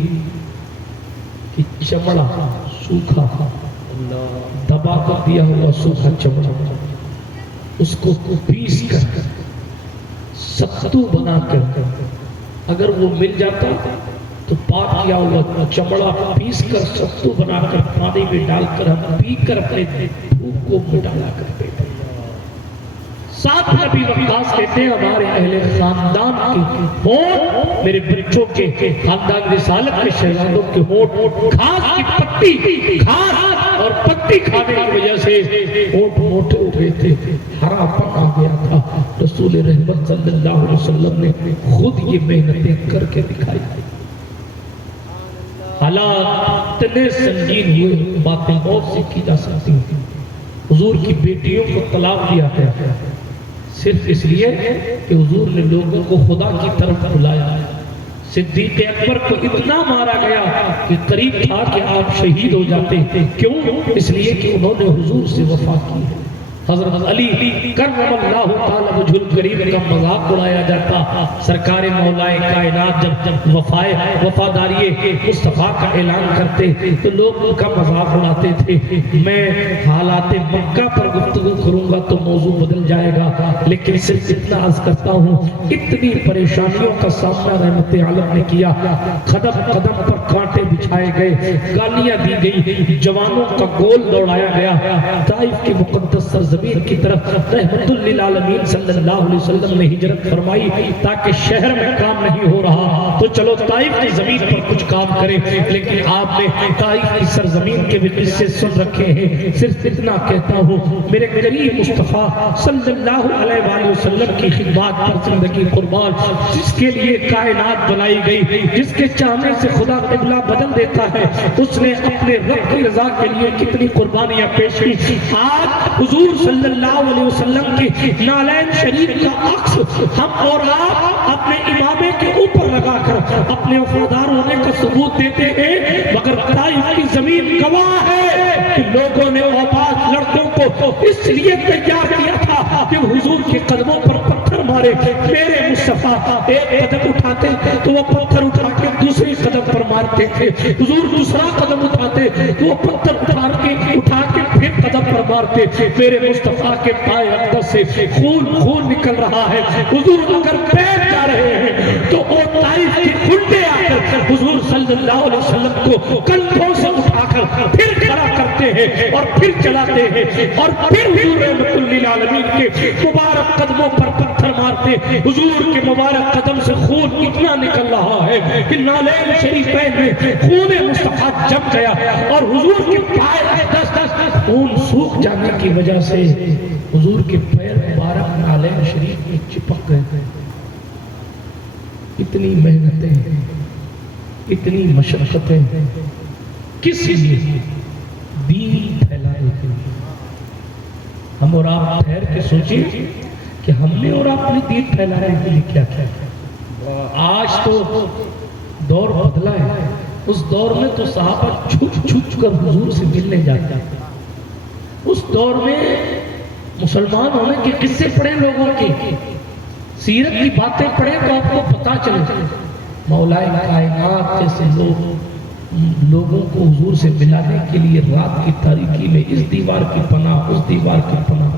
کہ چمڑا سوکھا دبا کر دیا ہوا سوکھا چمڑا، اس کو پیس کر ستو بنا کر اگر وہ مل جاتا تو پاک کیا ہوا چمڑا پیس کر ستو بنا کر پانی میں ڈال کر ہم پی کر اپنے بھوک کو مٹایا کرتے تھے۔ ساتھ نبی وقاص کہتے ہیں ہمارے اہل خاندان کے ہونٹ، میرے بچوں کے خاندان رسالت کے شہزادوں کے ہونٹ گھاس کی پتی، گھاس اور پتی کھانے کی وجہ سے ہونٹ موٹے ہو گئے تھے، ہرا پن آ گیا تھا۔ رسول رحمت صلی اللہ علیہ وسلم نے خود یہ محنتیں کر کے دکھائی۔ حالات اتنے سنگین ہوئے، باتیں بہت سی کی جا سکتی ہیں۔ حضور کی بیٹیوں کو طلاق دیا گیا صرف اس لیے کہ حضور نے لوگوں کو خدا کی طرف بلایا۔ صدیق اکبر کو اتنا مارا گیا کہ قریب تھا کہ آپ شہید ہو جاتے، کیوں؟ اس لیے کہ انہوں نے حضور سے وفا کی۔ حضرت علی کرم اللہ تعالی وجہ الکریم کا مذاق اڑایا جاتا، سرکار مولائے کائنات جب وفاداری مصطفیٰ کا اعلان کرتے تو لوگ ان کا مذاق اڑاتے تھے۔ میں حالات مکہ پر گفتگو کروں گا تو موضوع بدل جائے گا، لیکن صرف اتنا عرض کرتا ہوں، اتنی پریشانیوں کا سامنا رحمت عالم نے کیا، قدم قدم پر کانٹے بچھائے گئے، گالیاں دی گئی، جوانوں کا گول دوڑایا گیا۔ طائف کی مقدس سرزمین کی طرف رحمت للعالمین صلی اللہ علیہ وسلم نے ہجرت فرمائی تاکہ شہر میں کام نہیں ہو رہا تو چلو طائف کی زمین پر کچھ کام کریں، لیکن آپ نے طائف کی سرزمین کے بھی قصے سن رکھے ہیں۔ صرف اتنا کہتا ہوں، میرے قریب مصطفیٰ صلی اللہ علیہ وآلہ وسلم کی خدمات پر زندگی قربان، جس کے لیے کائنات بنائی گئی، جس کے چاہنے سے خدا قبلہ بدل دیتا ہے، اس نے اپنے رب کی رضا کے لیے کتنی قربانیاں پیش کی۔ آج حضور صلی اللہ علیہ وسلم کی نالین شریف کا عکس ہم اور آپ اپنے امامے کے اوپر لگا کر اپنے وفادار ہونے کا ثبوت دیتے ہیں، مگر طائف کی زمین گواہ ہے کہ لوگوں نے آباد لڑکوں کو اس لیے تیار کیا تھا کہ حضور کے قدموں پر پتھر مارے۔ میرے مصطفیٰ ایک قدم اٹھاتے تو وہ پتھر اٹھا کے دوسری قدم پر مارتے تھے، حضور دوسرا قدم اٹھاتے تو وہ پتھر اٹھا کے پھر قدم پر مارتے میرے مصطفیٰ کے پائے اقدس سے خون نکل رہا ہے. حضور اگر بیٹھ جا رہے ہیں تو وہ طائف کے خنڈے آ کر حضور صلی اللہ علیہ وسلم کو کندھوں سے اٹھا کر پھر کھڑا کرتے ہیں اور پھر چلاتے ہیں اور پھر حضور رحمت للعالمین کے مبارک قدموں پر پتھر مارتے. حضور کے مبارک قدم سے خون اتنا نکل رہا ہے کہ نالین شریفین میں خون مصطفیٰ جم گیا اور حضور کے پائے خون سوکھ جانے کی وجہ سے حضور کے پیر مبارک نالین شریف میں چپک گئے. اتنی محنتیں، اتنی مشقتیں کس لیے؟ دین پھیلانے کے لیے. ہم اور آپ ٹھہر کے سوچیں کہ ہم نے اور آپ نے دین پھیلانے کے لیے کیا کیا. آج تو دور بدلا ہے. اس دور میں تو صحابہ چھپ کر حضور سے ملنے جاتے ہیں. اس دور میں مسلمان ہونے کے قصے پڑھے لوگوں کے، سیرت کی باتیں پڑھیں تو آپ کو پتا چلے. مولا کائنات جیسے لوگوں کو حضور سے ملانے کے لیے رات کی تاریکی میں اس دیوار کی پناہ اس دیوار کی پناہ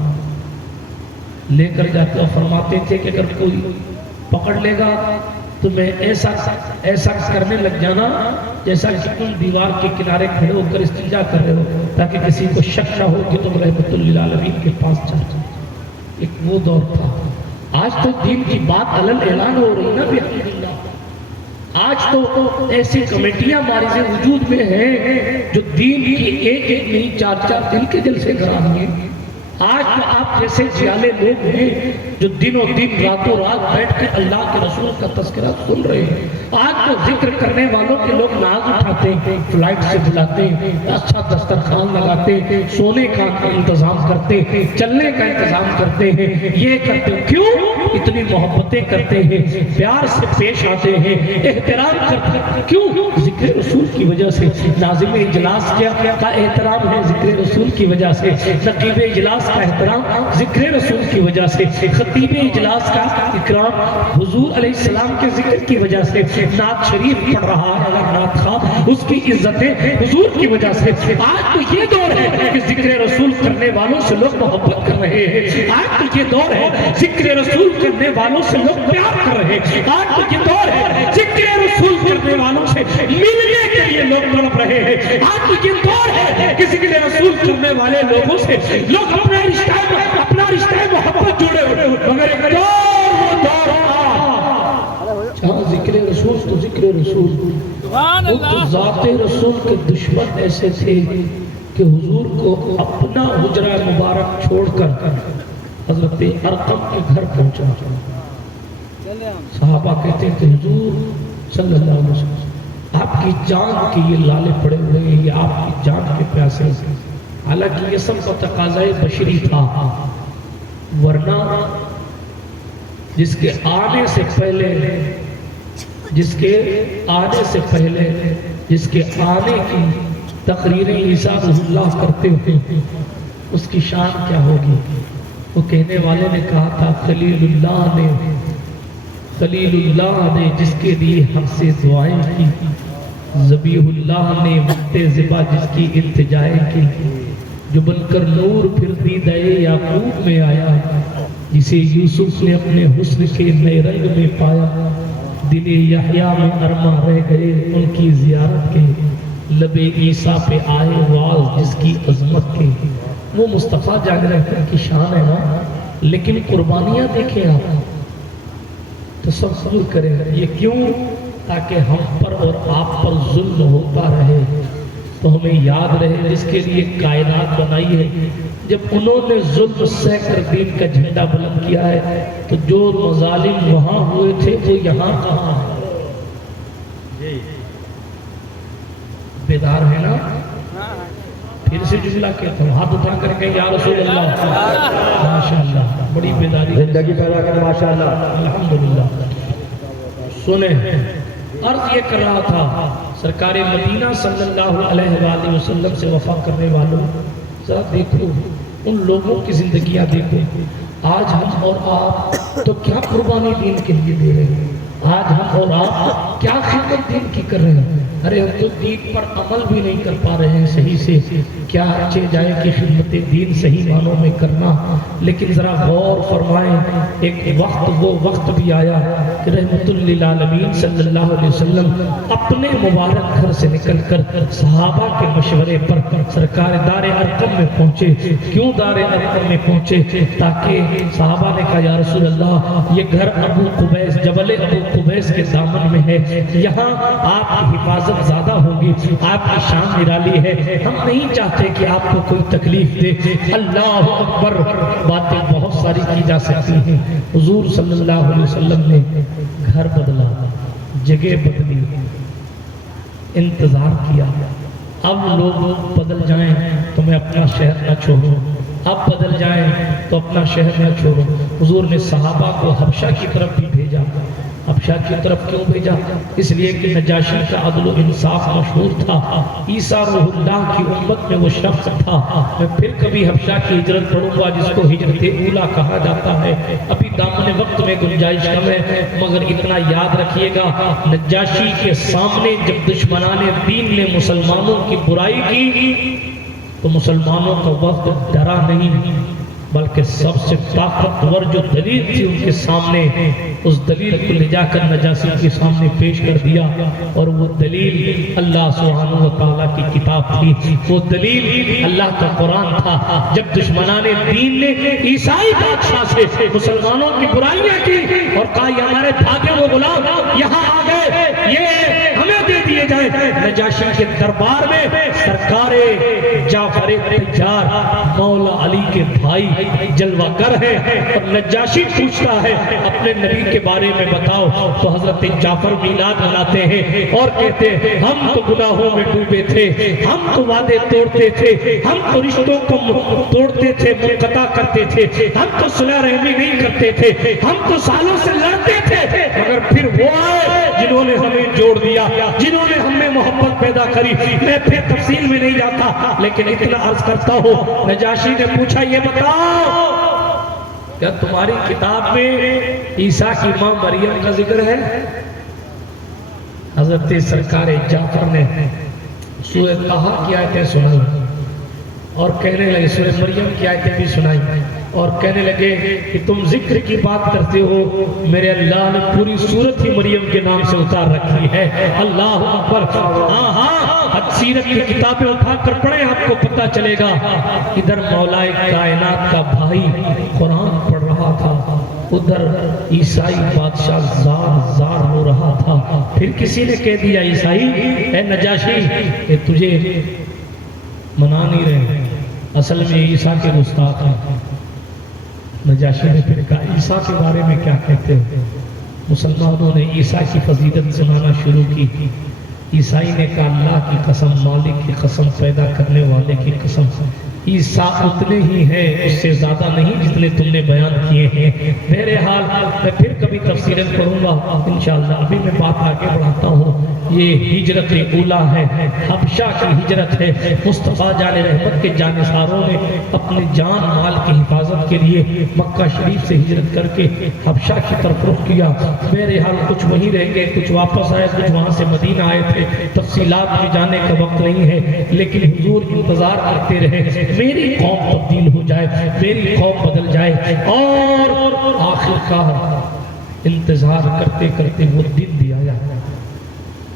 لے کر جاتے اور فرماتے تھے کہ اگر کوئی پکڑ لے گا تو میں ایسا کرنے لگ جانا جیسا کہ تم دیوار کے کنارے کھڑے ہو کر استنجا کر رہے ہو تاکہ کسی کو شک نہ ہو کہ تم رحمت للعالمین کے پاس جاتے. ایک وہ دور تھا. آج تو دین کی بات علل اعلان ہو رہی نا الحمدللہ. آج تو ایسی کمیٹیاں مارز وجود میں ہیں جو دین کی ایک نہیں 4 دن کے جلسے کرا رہی ہیں. آج تو آپ جیسے جیالے لوگ ہیں جو دنوں دن راتوں رات بیٹھ کے اللہ کے رسول کا تذکرہ سن رہے ہیں. آج تو ذکر کرنے والوں کے لوگ ناز اٹھاتے ہیں، فلائٹ سے بلاتے ہیں، اچھا دسترخوان لگاتے ہیں، سونے کا انتظام کرتے ہیں، چلنے کا انتظام کرتے ہیں. یہ کرتے ہیں کیوں؟ اتنی محبتیں کرتے ہیں، پیار سے پیش آتے ہیں، احترام کرتے ہیں. کیوں؟ ذکر رسول کی وجہ سے. ناظم اجلاس کا احترام ہے ذکر رسول کی وجہ سے. نقیب اجلاس کا احترام ذکر رسول کی وجہ سے. خطیب اجلاس کا اکرام حضور علیہ السلام کے ذکر کی وجہ سے. نعت شریف پڑھ رہا ہے اگر نعت خواہ اس کی عزتیں حضور کی وجہ سے. آج تو یہ دور ہے کہ ذکر رسول کرنے والوں سے لوگ محبت کر رہے ہیں. آج تو یہ دور ہے ذکر رسول کرنے والوں سے لوگ پیار کر رہے ہیں. آج تو یہ دور ہے ذکر رسول کرنے والوں سے ملنے کے لیے لوگ تڑپ رہے ہیں. آج تو یہ دور ہے کہ ذکر رسول کرنے والے لوگوں سے لوگ اپنا رشتہ محبت جڑے ہوئے. مگر ایک دور جہاں ذکر رسول تو ذکر رسول. وہ تو ذات رسول کے دشمن ایسے تھے کہ حضور کو اپنا حجرہ مبارک چھوڑ کر حضرت ارقم کے گھر پہنچا. صحابہ کہتے ہیں کہ حضور صلی اللہ علیہ وسلم آپ کی جان کے یہ لالے پڑے ہوئے ہیں، یہ آپ کی جان کے پیاسے ہیں. حالانکہ یہ سب کا تقاضۂ بشری تھا، ورنہ جس کے آنے سے پہلے جس کے آنے کی تقریر عیسیٰ اللہ کرتے ہوئے اس کی شان کیا ہوگی. وہ کہنے والے نے کہا تھا خلیل اللہ نے جس کے لیے ہم سے دعائیں کی، ذبیح اللہ نے وقت ذبح جس کی التجائیں کی، جو بن کر نور پھر دیدہ یعقوب میں آیا، جسے یوسف نے اپنے حسن کے نئے رنگ میں پایا. دل یحییٰ میں ارماں رہ گئے ان کی زیارت کے، لب عیسیٰ پہ آئے واز جس کی عظمت کے. وہ مصطفیٰ جان رہے کی شان ہے نا. لیکن قربانیاں دیکھیں آپ، تصور کریں یہ کیوں؟ تاکہ ہم پر اور آپ پر ظلم ہوتا رہے تو ہمیں یاد رہے جس کے لیے کائنات بنائی ہے. جب انہوں نے ظلم سہ کر دین کا جھنڈا بلند کیا ہے تو جو مظالم وہاں ہوئے تھے وہ یہاں کہاں ہیں؟ بیدار ہے نا؟ پھر سے جملہ کہتا ہوں، ہاتھ اٹھا کر کہ یا رسول اللہ. ماشاءاللہ بڑی بیداری زندگی پیدا کرے ماشاءاللہ. الحمدللہ. سنیں عرض یہ کر رہا تھا سرکار مدینہ صلی اللہ علیہ وآلہ وسلم سے وفا کرنے والوں ذرا دیکھو ان لوگوں کی زندگیاں دیکھو. آج ہم اور آپ تو کیا قربانی دین کے لیے دے رہے ہیں. آج ہم اور آپ کیا خدمت دین کی کر رہے ہیں؟ ارے ہم تو دین پر عمل بھی نہیں کر پا رہے ہیں صحیح سے، کیا اچھے جائے کہ خدمت دین صحیح معنوں میں کرنا۔ لیکن ذرا غور فرمائیں، ایک وقت وہ وقت بھی آیا کہ رحمت للعالمین صلی اللہ علیہ وسلم اپنے مبارک گھر سے نکل کر صحابہ کے مشورے پر سرکار دار ارقم میں پہنچے۔ کیوں دار ارقم میں پہنچے؟ تاکہ صحابہ نے کہا یا رسول اللہ یہ گھر ابو قبیس، جبل ابو قبیس کے دامن میں ہے، یہاں آپ کی حفاظت زیادہ ہوگی، آپ کی شان نرالی ہے، ہم نہیں چاہتے کہ آپ کو کوئی تکلیف دے۔ اللہ اکبر، باتیں بہت ساری کی جا سکتی ہیں۔ حضور صلی اللہ علیہ وسلم نے گھر بدلا، جگہ بدلی، انتظار کیا۔ اب لوگ بدل جائیں تو میں اپنا شہر نہ چھوڑوں، اب بدل جائیں تو اپنا شہر نہ چھوڑوں۔ حضور نے صحابہ کو حبشہ کی طرف بھی بھیجا۔ حبشہ کی طرف کیوں بھیجا؟ اس لیے کہ نجاشی کا عدل و انصاف مشہور تھا، عیسیٰ روح اللہ کی امت میں وہ شخص تھا۔ میں پھر کبھی حبشہ کی ہجرت پڑھوں گا جس کو ہجرت اولا کہا جاتا ہے، ابھی دامن وقت میں گنجائش کم ہے، مگر اتنا یاد رکھیے گا نجاشی کے سامنے جب دشمنان دین نے مسلمانوں کی برائی کی تو مسلمانوں کا وفد ڈرا نہیں، بلکہ سب سے طاقتور جو دلیل تھی ان کے سامنے، اس دلیل کو لے جا کر نجاشی کے سامنے پیش کر دیا، اور وہ دلیل اللہ سبحانہ وتعالیٰ کی کتاب تھی، وہ دلیل اللہ کا قرآن تھا۔ جب دشمنان دین نے عیسائی بادشاہ سے مسلمانوں کی برائیاں کی اور کہا یہ ہمارے بھاگے وہ غلام یہاں آ گئے، یہ ہمیں دے دیے جائے، نجاشی کے دربار میں سرکار جعفر طیار مولا علی کے بھائی جلوہ گر ہے، اور نجاشی پوچھتا ہے اپنے نبی کے بارے میں بتاؤ، تو حضرت جعفر میلاد مناتے ہیں اور کہتے ہیں ہم تو گناہوں میں ڈوبے تھے، ہم تو وعدے توڑتے تھے، ہم تو رشتوں کو توڑتے تھے، منقطع کرتے تھے، ہم تو صلح رحمی نہیں کرتے تھے، ہم تو سالوں سے لڑتے تھے، مگر پھر وہ آئے جنہوں نے ہمیں جوڑ دیا، جنہوں نے ہم میں محبت پیدا کری۔ میں پھر تفصیل میں نہیں جاتا، لیکن اتنا عرض کرتا ہوں، نجاشی نے پوچھا یہ بتاؤ کیا تمہاری کتاب میں عیسیٰ کی ماں مریم کا ذکر ہے؟ حضرت سرکار جعفر نے سورہ طٰہٰ کی آیتیں سنائی اور کہنے لگے، سورہ مریم کی آیتیں بھی سنائی اور کہنے لگے کہ تم ذکر کی بات کرتے ہو، میرے اللہ نے پوری سورت ہی مریم کے نام سے اتار رکھی ہے۔ اللہ اکبر، ہاں ہاں، سیرت کی کتابیں اٹھا کر پڑھیں، آپ کو پتہ چلے گا۔ ادھر مولا کائنات کا بھائی قرآن پڑھ رہا تھا، ادھر عیسائی بادشاہ زار زار ہو رہا تھا۔ پھر کسی نے کہہ دیا عیسائی اے نجاشی کہ تجھے منا نہیں رہے، اصل میں عیسیٰ کے گستاخ ہیں۔ نجاشی نے پھر کہا عیسیٰ کے بارے میں کیا کہتے ہو؟ مسلمانوں نے عیسیٰ کی فضیلت سنانا شروع کی۔ عیسائی نے کہا اللہ کی قسم، مالک کی قسم، پیدا کرنے والے کی قسم، عیسیٰ اتنے ہی ہیں، اس سے زیادہ نہیں جتنے تم نے بیان کیے ہیں۔ بہرحال میں پھر کبھی تفصیلاً پڑھوں گا انشاءاللہ، ابھی میں بات آگے بڑھاتا ہوں۔ یہ ہجرت اولا ہے، حبشہ کی ہجرت ہے۔ مصطفیٰ جان رحمت کے جانثاروں نے اپنے جان مال کی حفاظت کے لیے مکہ شریف سے ہجرت کر کے حبشہ کی طرف رخ کیا۔ بہرحال کچھ وہیں رہ گئے، کچھ واپس آئے، کچھ وہاں سے مدینہ آئے تھے، تفصیلات میں جانے کا وقت نہیں ہے، لیکن حضور انتظار کرتے رہے میری قوم تبدیل ہو جائے، میری قوم بدل جائے، اور آخر کار انتظار کرتے کرتے وہ دن بھی آیا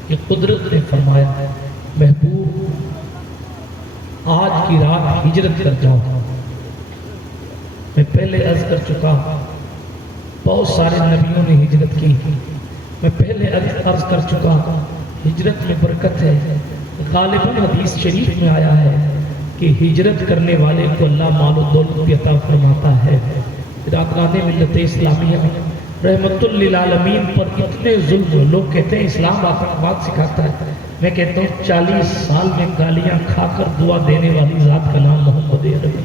کہ قدرت نے فرمایا محبوب آج کی رات ہجرت کر جاؤ۔ میں پہلے عرض کر چکا بہت سارے نبیوں نے ہجرت کی، میں پہلے عرض کر چکا ہجرت میں برکت ہے۔ غالباً حدیث شریف میں آیا ہے کہ ہجرت کرنے والے کو اللہ مال و دولت بھی عطا فرماتا ہے۔ ارادگان ملت اسلامیہ میں رحمت للعالمین پر اتنے ظلم، لوگ کہتے ہیں اسلام آتنکواد سکھاتا ہے، میں کہتا ہوں 40 سال میں گالیاں کھا کر دعا دینے والی ذات کا نام محمد عربی۔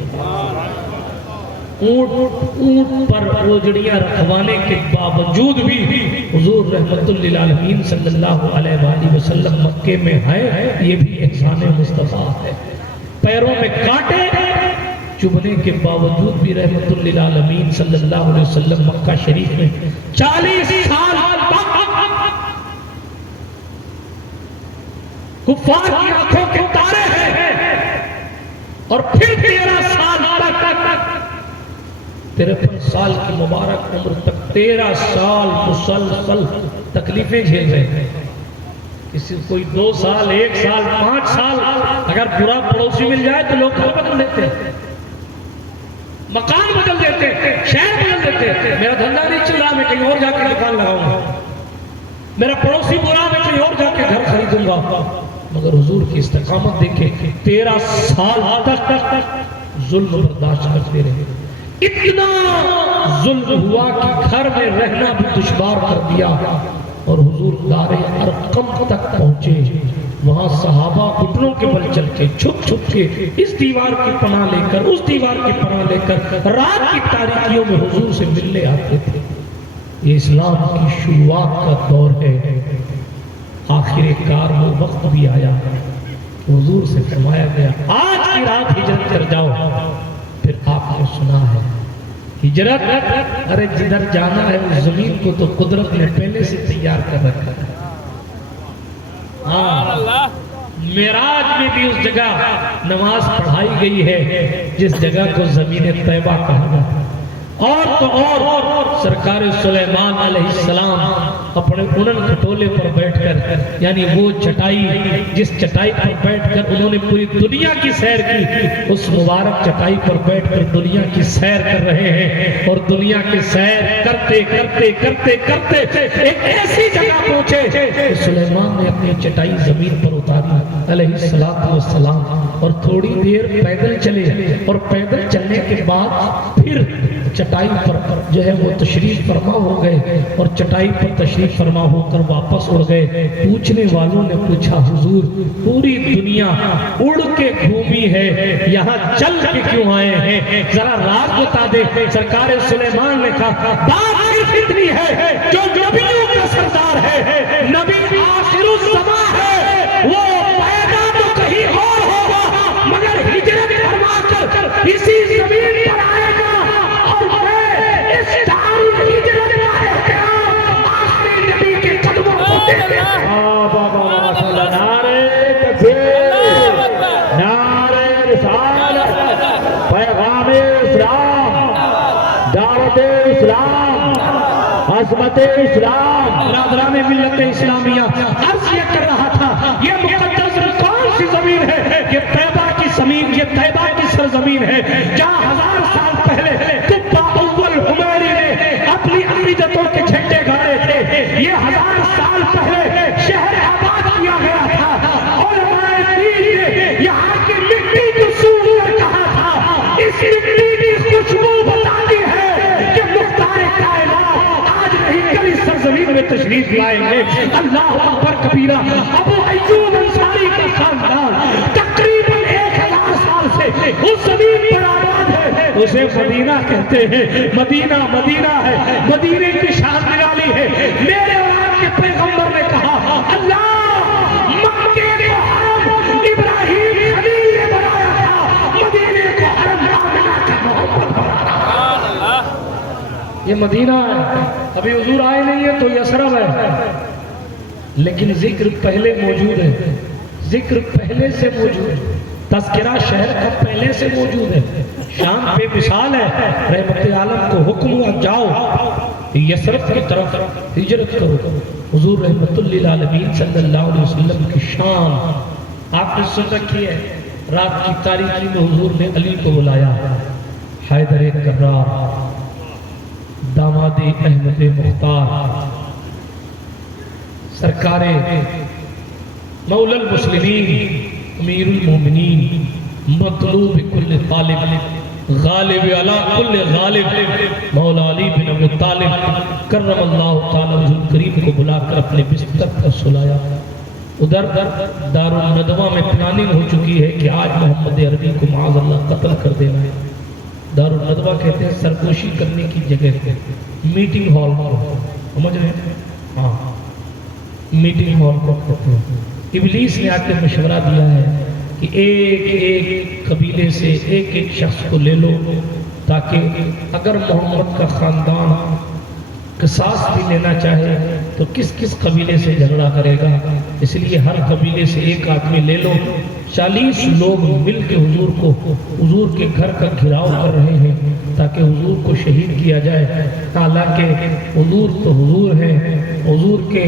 اونٹ پر اوجڑیاں رکھوانے کے باوجود بھی حضور رحمت للعالمین صلی اللہ علیہ وآلہ وسلم مکے میں ہیں، یہ بھی احسان مصطفیٰ ہے۔ پیروں میں کانٹے چبھنے کے باوجود بھی رحمت للعالمین صلی اللہ علیہ وسلم مکہ شریف میں 40 سال کفار کی آنکھوں کے تارے ہیں، اور پھر 13 سال تک 53 سال کی مبارک عمر تک 13 سال مسلسل تکلیفیں جھیل رہے ہیں. کسی کوئی 2 سال 1 سال 5 سال اگر برا پڑوسی مل جائے تو لوگ گھر بدل دیتے ہیں، مکان بدل دیتے ہیں، شہر بدل دیتے ہیں. میرا دھندا نہیں چل رہا، میں کہیں اور جا کے دکان لگاؤں گا. میرا پڑوسی برا، میں کہیں اور جا کے گھر خریدوں گا. مگر حضور کی استقامت دیکھیں، 13 سال تک ظلم برداشت کرتے رہے. اتنا ظلم ہوا کہ گھر میں رہنا بھی دشوار کر دیا، اور حضور دار ارقم تک پہنچے. وہاں صحابہ گھٹنوں کے بل چل کے چھپ چھپ کے اس دیوار کی پناہ لے کر اس دیوار کی پناہ لے کر رات کی تاریکیوں میں حضور سے ملنے آتے تھے. یہ اسلام کی شروعات کا دور ہے. آخر کار وہ وقت بھی آیا کہ حضور سے فرمایا گیا آج کی رات ہجرت کر جاؤ. پھر آپ نے سنا ہے ہجرت، ارے جدھر جانا ہے اس زمین کو تو قدرت نے پہلے سے تیار کر رکھا ہے. معراج میں بھی اس جگہ نماز پڑھائی گئی ہے جس جگہ کو زمین طیبہ کہا جاتا ہے. اور تو اور سرکار سلیمان علیہ السلام اپنے اونن کھٹولے پر بیٹھ کر، یعنی وہ چٹائی جس چٹائی پر بیٹھ کر انہوں نے پوری دنیا کی سیر کی، اس مبارک چٹائی پر بیٹھ کر دنیا کی سیر کر رہے ہیں. اور دنیا کی سیر کرتے کرتے کرتے کرتے ایک ایسی جگہ پہنچے کہ سلیمان نے اپنی چٹائی زمین پر اتاری علیہ السلام، اور تھوڑی دیر پیدل چلے، اور پیدل چلنے کے بعد پھر چٹائی پر جو ہے وہ تشریف فرما ہو گئے، اور چٹائی پر تشریف فرما ہو کر واپس اڑ گئے. پوچھنے والوں نے پوچھا حضور پوری دنیا اڑ کے گھومی ہے، یہاں چل کے کیوں آئے ہیں؟ ذرا راز بتا دے. سرکار سلیمان نے کہا بات صرف اتنی ہے جو نبیوں کا سردار ہے، نبی آخر الزمان ہے، وہ پیدا تو کہیں اور ہوگا مگر ہجرت فرما کر اسی زمین پر آئے گا. اور میں اس دار ہجرت کا احترام آخری نبی کے قدموں کو دیتے ہیں. نعرے تکبیر، نعرے رسالت، پیغام اسلام، دعوت اسلام، عظمت اسلام. برادران ملت اسلامیہ، عرض یہ کر رہا تھا یہ مقدس کون سی زمین ہے؟ یہ طیبہ کی زمین، یہ طیبہ کی سرزمین ہے جہاں 1000 سال پہلے قبہ اول حمیری نے اپنی عقیدتوں کے جھنڈے گاڑے تھے. یہ 1000 سال پہلے شہر آباد کیا گیا تھا. علماء دین نے یہاں کی مٹی کو سونگ کر کہا تھا اس مٹی کی خوشبو بتاتی ہے کہ مختار کائنات آج نہیں کل اس سرزمین میں تشریف لائیں گے. اللہ اکبر کبیرہ. ابو ایوب انصاری کا خاندان تقریباً 1000 سال سے اس زمین پر آباد ہے. اسے مدینہ کہتے ہیں. مدینہ مدینہ ہے، مدینے کی شان نرالی ہے. میرے اور آپ کے پیغمبر نے کہا اللہ مکے کو حرم ابراہیم خلیل نے بنایا تھا، مدینے کو حرم آمنہ کا محمد بنایا. یہ مدینہ ہے. ابھی حضور آئے نہیں ہے تو یثرب ہے، لیکن ذکر پہلے موجود ہے، ذکر پہلے سے موجود ہے، تذکرہ شہر کا پہلے سے موجود ہے. شان بے مثال ہے. رحمت عالم کو حکم ہوا جاؤ یثرب کی طرف ہجرت کرو. حضور رحمت للعالمین صلی اللہ علیہ وسلم کی شان آپ نے سن رکھی ہے. رات کی تاریکی میں حضور نے علی کو بلایا، حیدر کرار داماد احمد مختار سرکار مولا المسلمین امیر المومنین مطلوب کل طالب غالب علی کل غالب مولا علی بن ابی طالب کرم اللہ تعالی وجہ الکریم کو بلا کر اپنے بستر پر سلایا. ادھر دار الندوہ میں پلاننگ ہو چکی ہے کہ آج محمد عربی کو معاذ اللہ قتل کر دینا ہے. دار الندوہ کہتے ہیں سرگوشی کرنے کی جگہ، میٹنگ ہال کو سمجھ رہے ہیں؟ ہاں میٹنگ ہال کو کہتے ہیں. ابلیس نے آ کے مشورہ دیا ہے کہ ایک ایک قبیلے سے ایک ایک شخص کو لے لو تاکہ اگر محمد کا خاندان قصاص بھی لینا چاہے تو کس کس قبیلے سے جھگڑا کرے گا؟ اس لیے ہر قبیلے سے ایک آدمی لے لو، 40 لوگ مل کے حضور کے گھر کا گھراؤ کر رہے ہیں تاکہ حضور کو شہید کیا جائے۔ حالانکہ حضور تو حضور ہے، حضور کے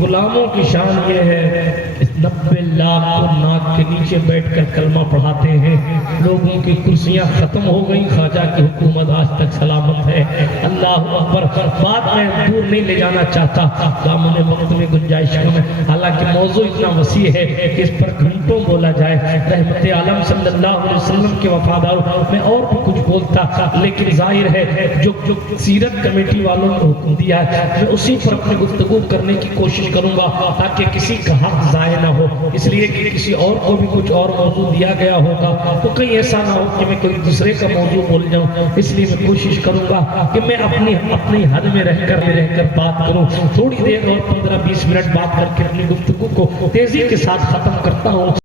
غلاموں کی شان یہ ہے کہ 90 لاکھ کو ناک کے نیچے بیٹھ کر کلمہ پڑھاتے ہیں۔ لوگوں کی کرسیاں ختم ہو گئیں، خواجہ کی حکومت آج تک سلامت ہے۔ اللہ اکبر۔ بات میں دور نہیں لے جانا چاہتا، دامن وقت میں گنجائش کم ہے، حالانکہ موضوع اتنا وسیع ہے کہ اس پر گھنٹوں بولا جائے۔ رحمت عالم صلی اللہ علیہ وسلم کے وفاداروں میں اور بھی کچھ بولتا، لیکن ظاہر ہے جو سیرت کمیٹی والوں نے حکم دیا ہے میں اسی پر اپنی گفتگو کرنے کی کوشش کروں گا تاکہ کسی کا حق ضائع نہ ہو، اس لیے کہ کسی اور کو بھی کچھ اور موضوع دیا گیا ہوگا تو کہیں ایسا نہ ہو کہ میں کوئی دوسرے کا موضوع بول جاؤں۔ اس لیے میں کوشش کروں گا کہ میں اپنی حد میں رہ کر بات کروں۔ تھوڑی دیر اور 15-20 منٹ بات کر کے اپنی گفتگو کو تیزی کے ساتھ ختم کرتا ہوں۔